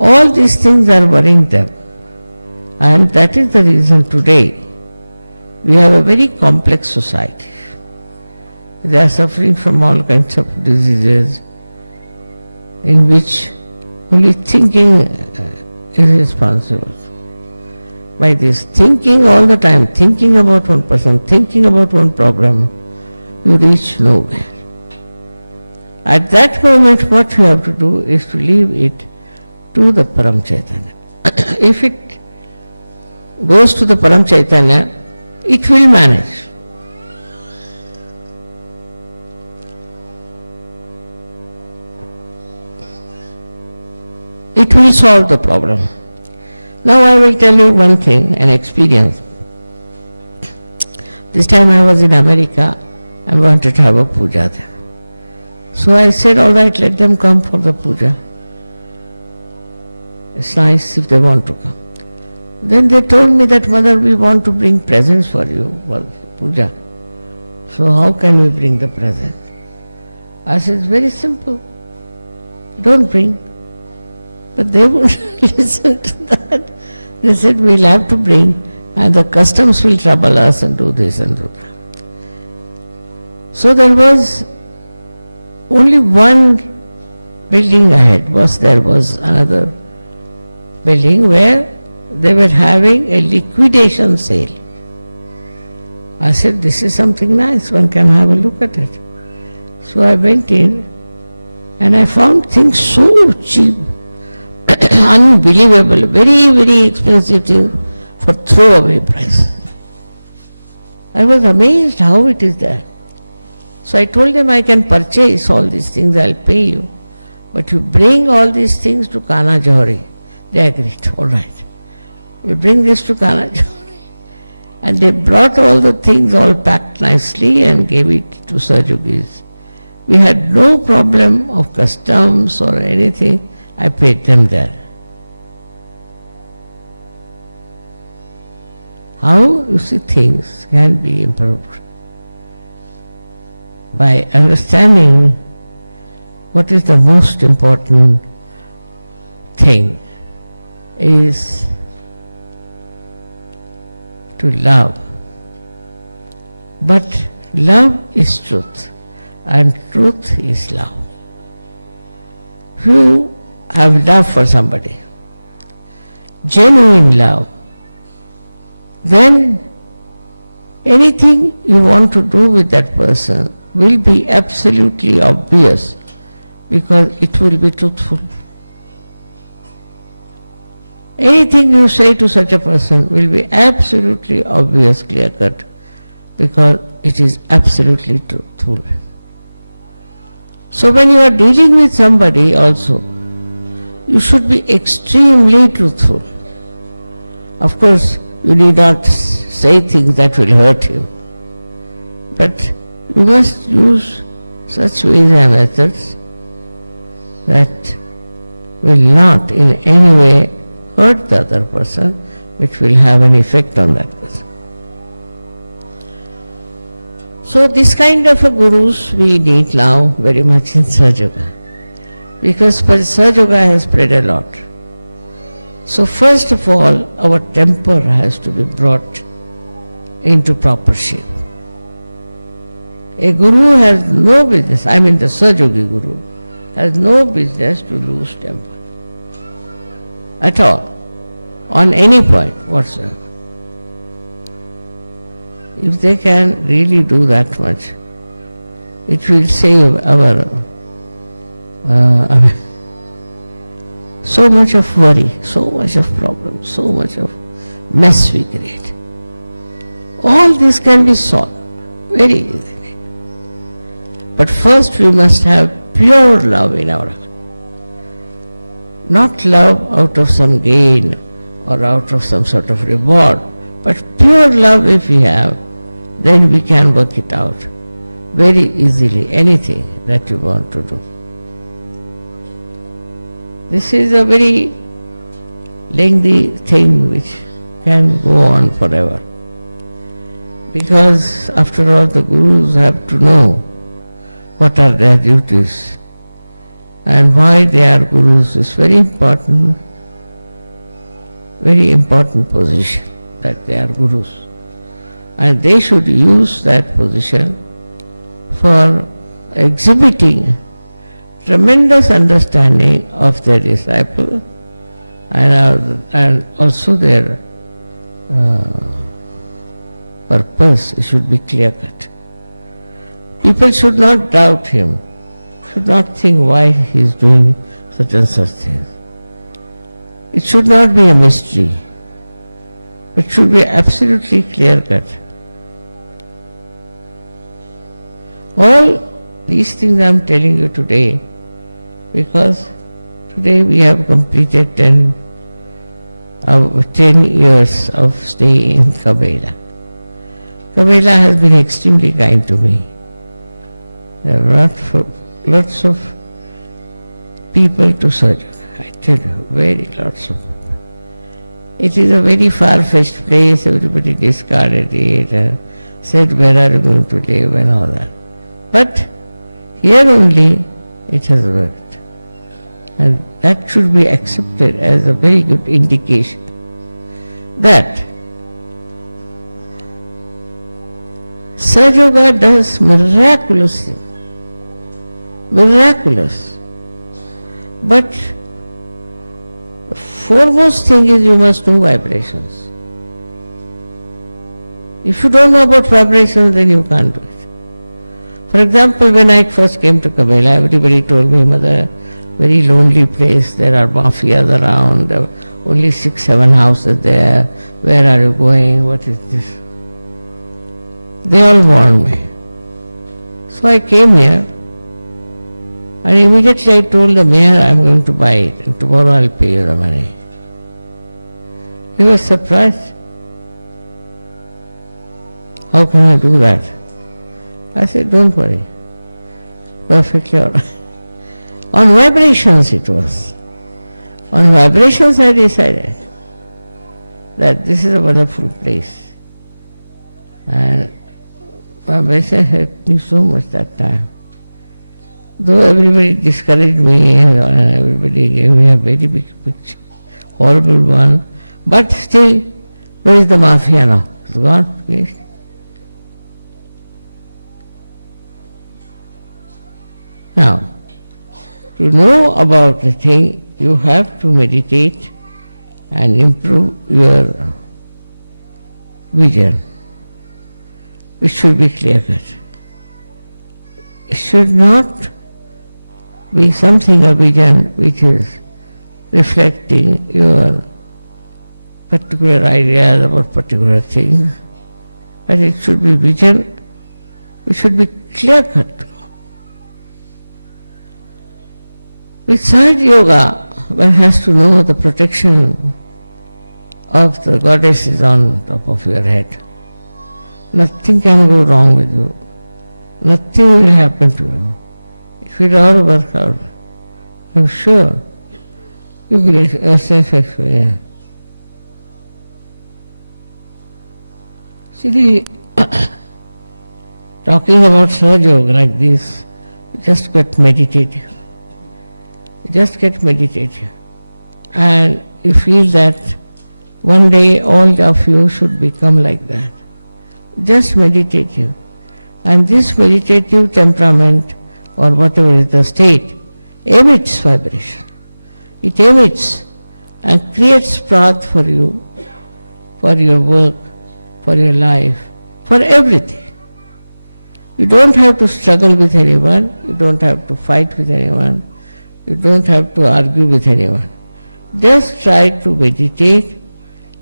All these things are worrying them. And that is the reason today we have a very complex society. They are suffering from all kinds of diseases in which only thinking is responsible. By this thinking all the time, thinking about one person, thinking about one problem, you reach nowhere. At that moment what you have to do is to leave it to the Param Chaitanya. if it goes to the Param Chaitanya, it will manage. It will solve the problem. Now I will tell you one thing, an experience. This time I was in America, I wanted to have a puja there. So I said, all right, let them come for the puja. It's nice if they want to come. Then they told me that, Mother, we want to bring presents for you for puja. So how can we bring the present? I said, it's very simple. Don't bring. But they wouldn't listen to that. They said, we'll have to bring, and the customs will trouble us and do this and do that. So there was only one building ahead. There was another building where they were having a liquidation sale. I said, this is something nice, one can have a look at it. So I went in and I found things so cheap, unbelievable, very, very expensive thing for throwaway price. I was amazed how it is there. So I told them, I can purchase all these things, I'll pay you. But you bring all these things to Kana Johari. They agreed, all right. We bring this to Kana Johari. And they brought all the things all packed nicely and gave it to Sajogis. We had no problem of customs or anything. I paid them there. How, you see, things can be improved? By understanding what is the most important thing is to love. But love is truth, and truth is love. If you have love for somebody, genuine love, then anything you want to do with that person will be absolutely obvious because it will be truthful. Anything you say to such a person will be absolutely obvious, clear-cut, because it is absolutely truthful. So when you are dealing with somebody also, you should be extremely truthful. Of course, you need not say things that will hurt him, but you must use such ways and methods that will not in any way hurt the other person, which will have an effect on that person. So this kind of a gurus we need now very much in Sahaja, because Sahaja has spread a lot. So first of all, our temper has to be brought into proper shape. A guru has no business, I mean the Sahajogi guru, has no business to lose temper at all, on any point whatsoever. If they can really do that much, it will save our so much of worry, so much of problems, so much of mess we create. All this can be solved very easily. But first we must have pure love in our heart. Not love out of some gain or out of some sort of reward, but pure love if we have, then we can work it out very easily, anything that you want to do. This is a very lengthy thing which can go on forever. Because after all, the gurus have to know what are their duties and why they are gurus is very important position, that they are gurus. And they should use that position for exhibiting tremendous understanding of their disciple and also their purpose should be clear-cut. People should not doubt him, should not think why he is doing such and such things. it should not be a mystery. It should be absolutely clear-cut. All these things I am telling you today because today we have completed 10 years of stay in Cabella. Cabella has been extremely kind to me. There are lots of people to serve. I tell you, very lots of people. It is a very far-fetched place, everybody discarded it and said, where are you going to live and all that. But here only it has worked. And that should be accepted as a very good indication that Saj Yoga does miraculous things. Miraculous. But the foremost thing is you must know vibrations. If you don't know about vibrations, then you can't do it. For example, when I first came to Cabella, everybody told me, Mother, very lonely place, there are mafias around, there are only 6-7 houses there, where are you going, what is this? They all warned me. So I came here, and immediately I told the mayor, I am going to buy it, and tomorrow I will pay you the money. He was surprised. How can I do that? I said, don't worry. Perfectly all right. On vibrations it was. On vibrations I decided that this is a wonderful place. And vibration helped me so much that time. Though everybody discouraged me and everybody gave me a very big picture, horrible one, but still, where is the mafia now? It's gone, please. Now, to know about the thing, you have to meditate and improve your vision, which should be clear-cut. It should not be something, a vision, which is reflecting your particular ideas about particular things, but it should be vision which should be clear-cut. With Saj Yoga, one has to know the protection of the goddess is on top of your head. Nothing can go wrong with you. Nothing will happen to you. It will all work out. I'm sure you will self-experience. See, talking about Saj Yoga like this, you just get meditative. You just get meditative. And you feel that one day all of you should become like that. Just meditative. And this meditative temperament, or whatever is the state, emits vibration. It emits and creates path for you, for your work, for your life, for everything. You don't have to struggle with anyone, you don't have to fight with anyone, you don't have to argue with anyone. Just try to meditate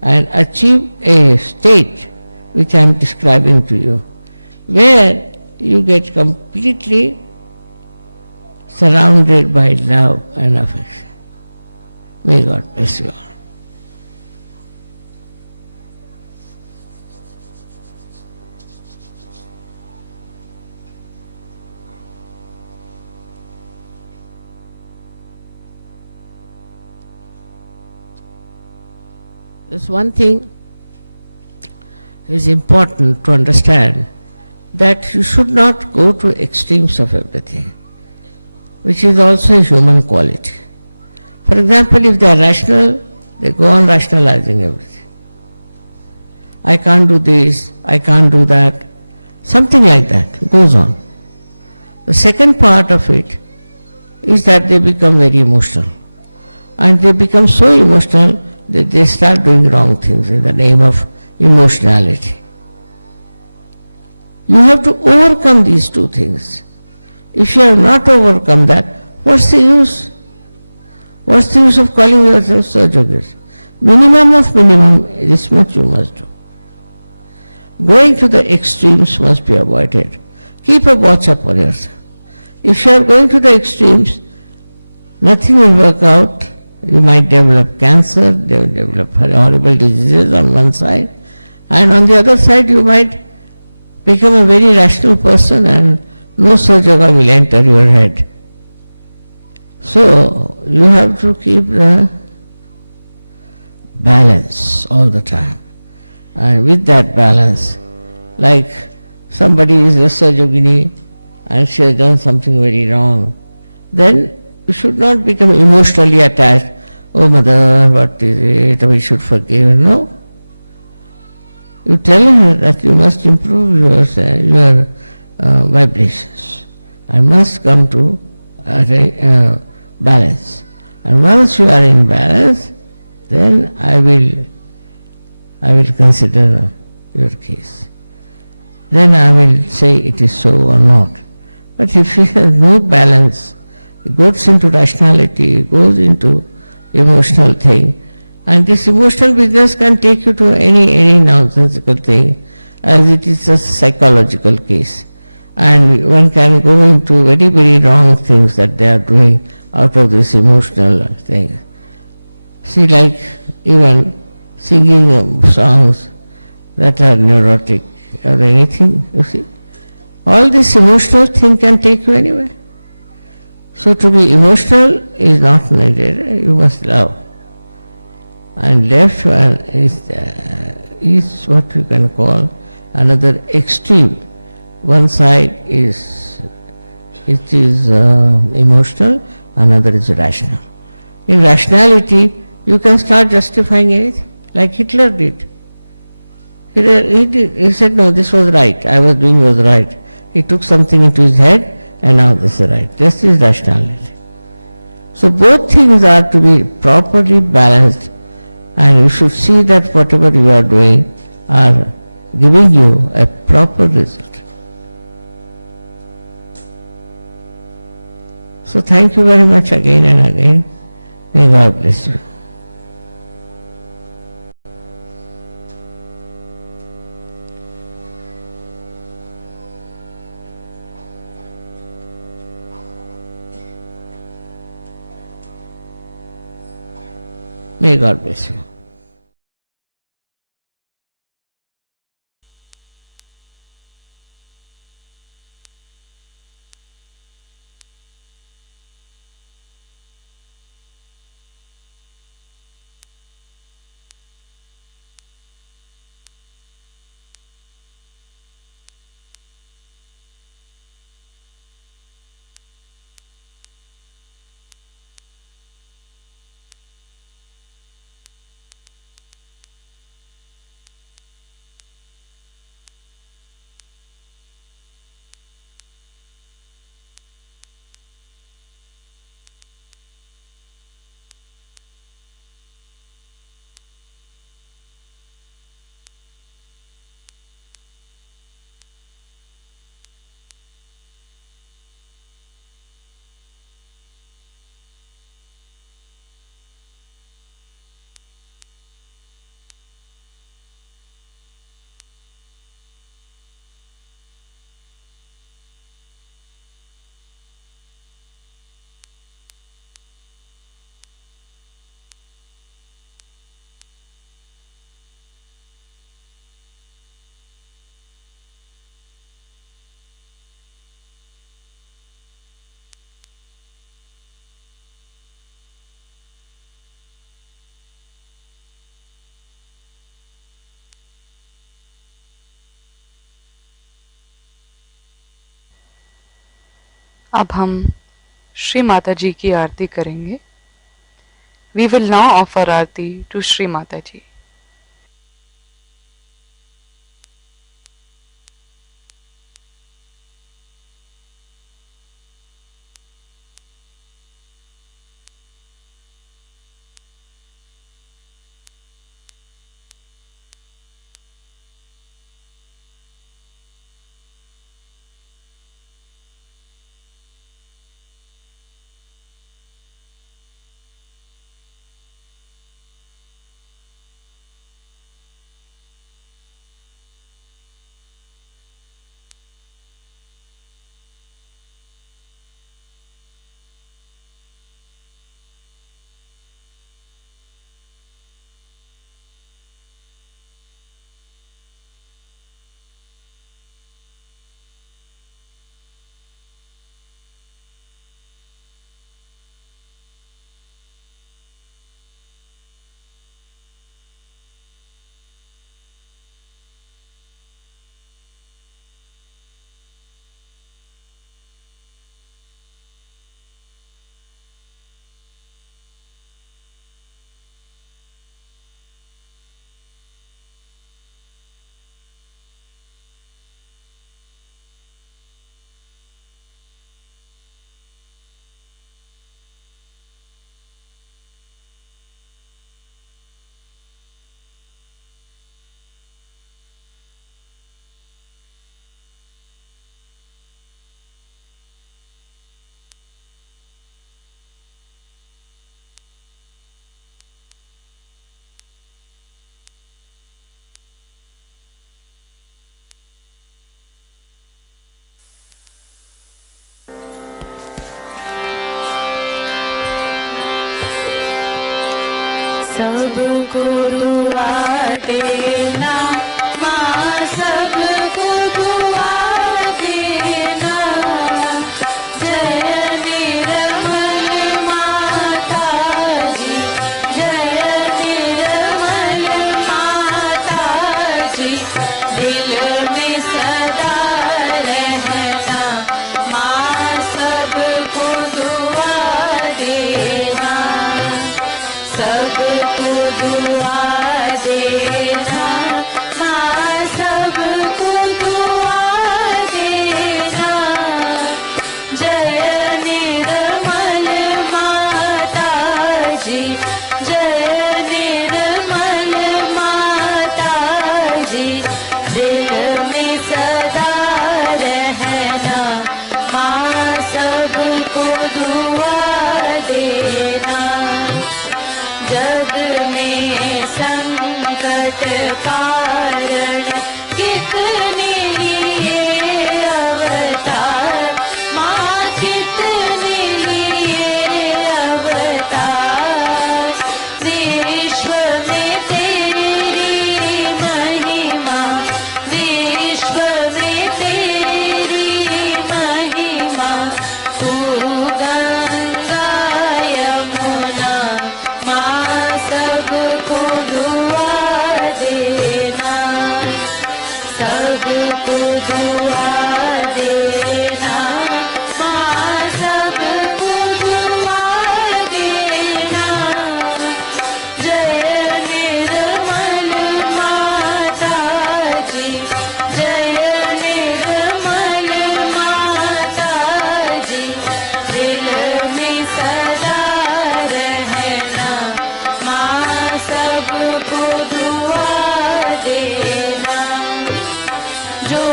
and achieve a state which I am describing to you, where you get completely surrounded by love and affection. May God bless you all. There's one thing is important to understand, that you should not go to extremes of everything, which is also a human quality. For example, if they are rational, they go on rationalizing everything. I can't do this, I can't do that, something like that goes on. The second part of it is that they become very emotional. And they become so emotional that they start doing wrong things in the name of emotionality. You have to overcome these two things. If you have not overcome that, what's the use? What's the use of calling yourself Sahajogis? Minimum of minimum, this much you must do. Going to the extremes must be avoided. Keep a watch upon yourself. If you are going to the extremes, nothing will work out. You might develop cancer, they will develop horrible diseases on one side, and on the other side you might become a very rational person and no such yoga will enter your head. So you have to keep the balance all the time. And with that balance, like somebody is Rasa Yogini and she has done something very wrong, then you should not become emotionally attached. Oh mother, what is it? We should forgive. No. You tell her that you must improve your vibrations and must come to balance. And once you are in balance, then I will consider your case. Then I will say it is so or not. But if she has no balance, it goes into rationality, goes into emotional thing, and this emotional business can take you to any nonsensical thing, as it is a psychological case. And one can go into very, very wrong things that they are doing out of this emotional thing. See, like even singing songs that are neurotic or anything, you see. All this emotional thing can take you anywhere. So to be emotional is not needed, you must love. And left one is what we can call another extreme. One side is emotional, another is rational. In rationality, you can start justifying anything, like Hitler did. He said, no, this was right, I was doing was right. He took something into his head and now this is right. This is rationality. So both things are to be properly balanced, and you should see that whatever you are doing are giving you a proper result. So thank you very much again and again. May God bless you. May God bless you. अब हम श्री माता जी की आरती करेंगे. We will now offer arti to Shri Mata Ji. सबको दुआ देना, माँ सबको दुआ देना। जय निर्मल माता जी, जय निर्मल माता जी, दिल में सदा रहना, माँ सबको दुआ देना, सबको दुआ देना, माँ सबको दुआ देना। जय निर्मल माता जी, जय निर्मल माता जी, दिल में सदा रहना, माँ सबको दुआ देना। जग में संकट कारण कितने लिए अवतार, माँ कितने लिए अवतार। विश्व में तेरी महिमा, विश्व में तेरी महिमा। तू गंगा यमुना, माँ सबको दुआ देना, सबको दुआ देना, माँ सबको दुआ देना। जय निर्मल माता जी, जय निर्मल माता जी, दिल में सदा रहना, माँ सबको दुआ देना। जो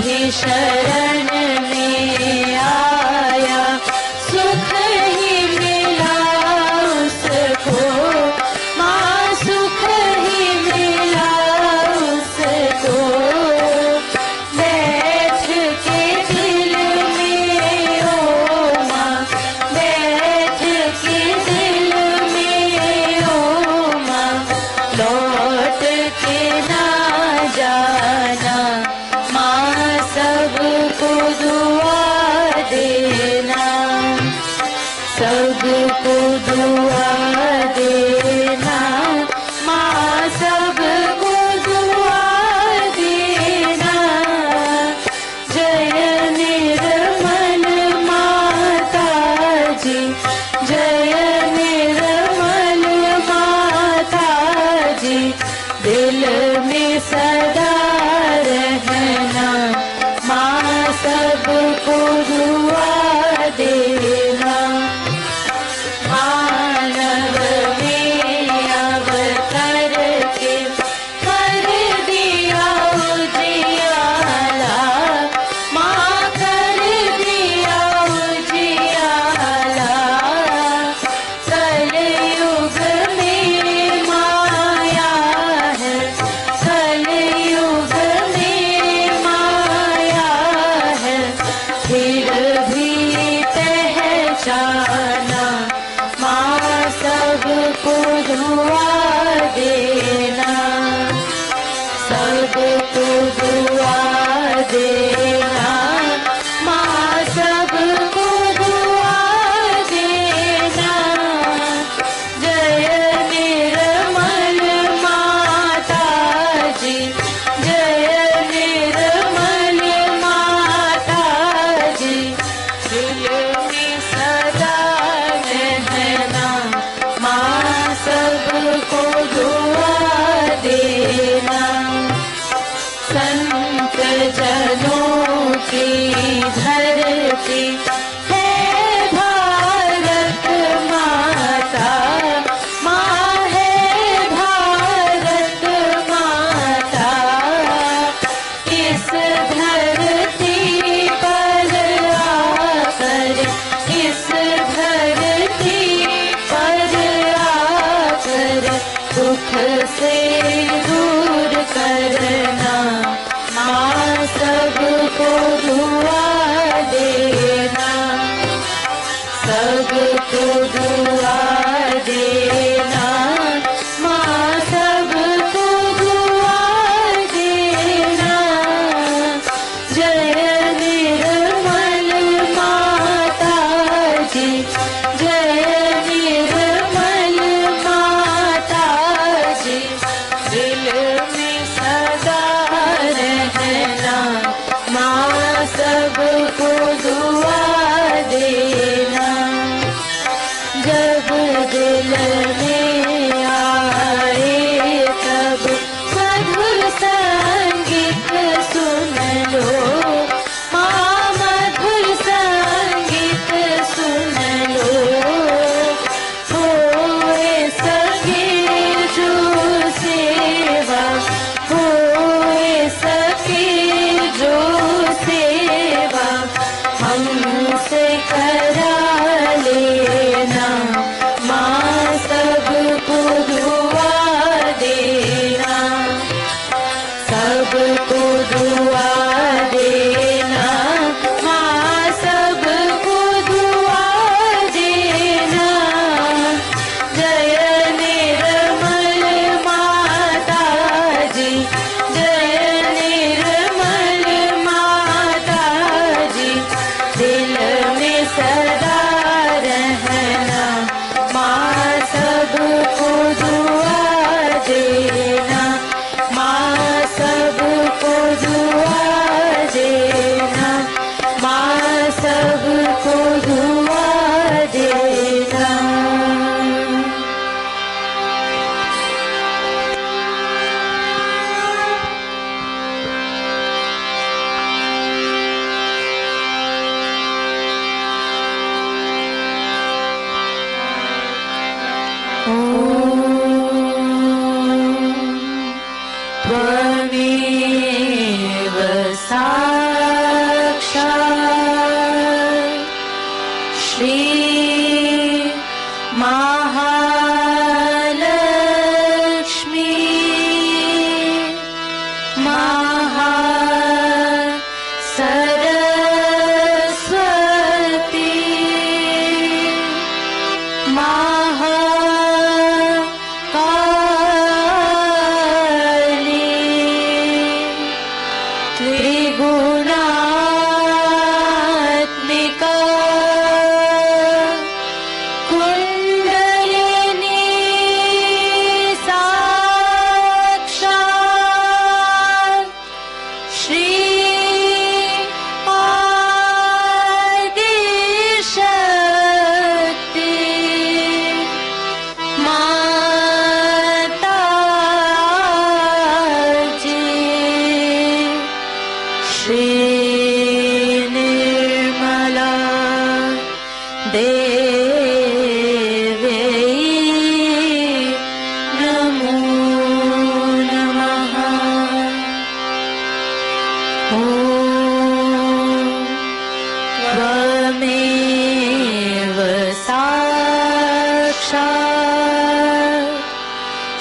भी शरण में आया, सुख ही मिला उसको, माँ सुख ही मिला उसको। बैठ के दिल में ओ माँ, बैठ के दिल में ओ माँ, लौट के ना जाना, माँ सबको दुआ देना, सबको दुआ देना, माँ सबको दुआ देना। जय निर्मल माता जी, जय निर्मल माता जी, दिल में सदा रहना, माँ सबको दुआ देना। मानव में अवतर के कर दिया उजियाला, माँ कर दिया उजियाला। कलयुग में माया है, त्वमेव साक्षात् श्री महालक्ष्मी सरस्वती महाकाली त्रिगुणात्मिका कुण्डलिनी साक्षात् श्री आदिशक्ति माताजी श्री निर्मला देवी नमो नमः। ॐ त्वमेव साक्षात्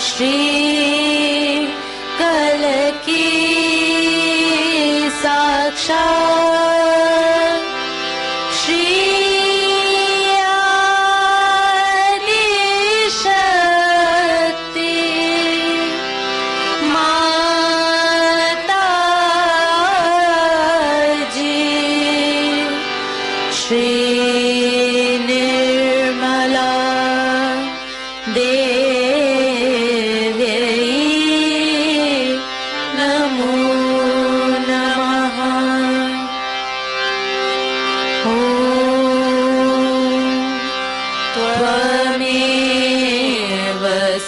श्री कलकी साक्षात् श्री आदिशक्ति माताजी श्री निर्मला देवी नमो नमः। ॐ त्वमेव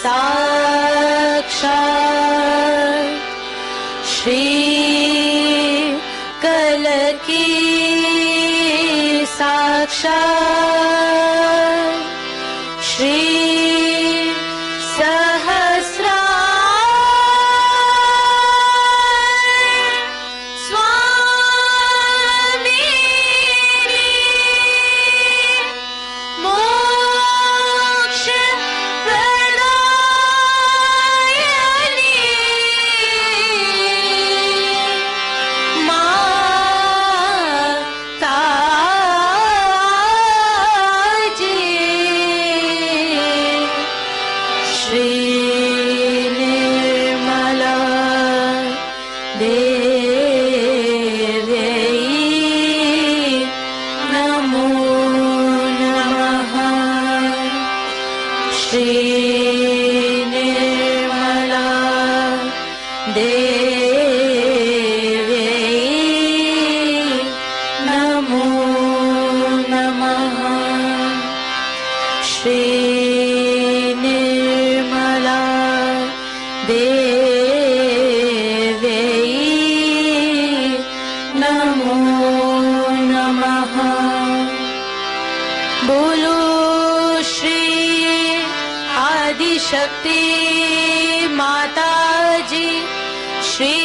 साक्षात् श्री कलकी साक्षात् श्री स्वामी मोक्ष प्रदायिनी माताजी श्री निर्मला देवी नमो नमः। श्री निर्मला देवी नमो नमः। श्री निर्मला देवी नमो नमः। बोलो श्री आदिशक्ति माताजी श्री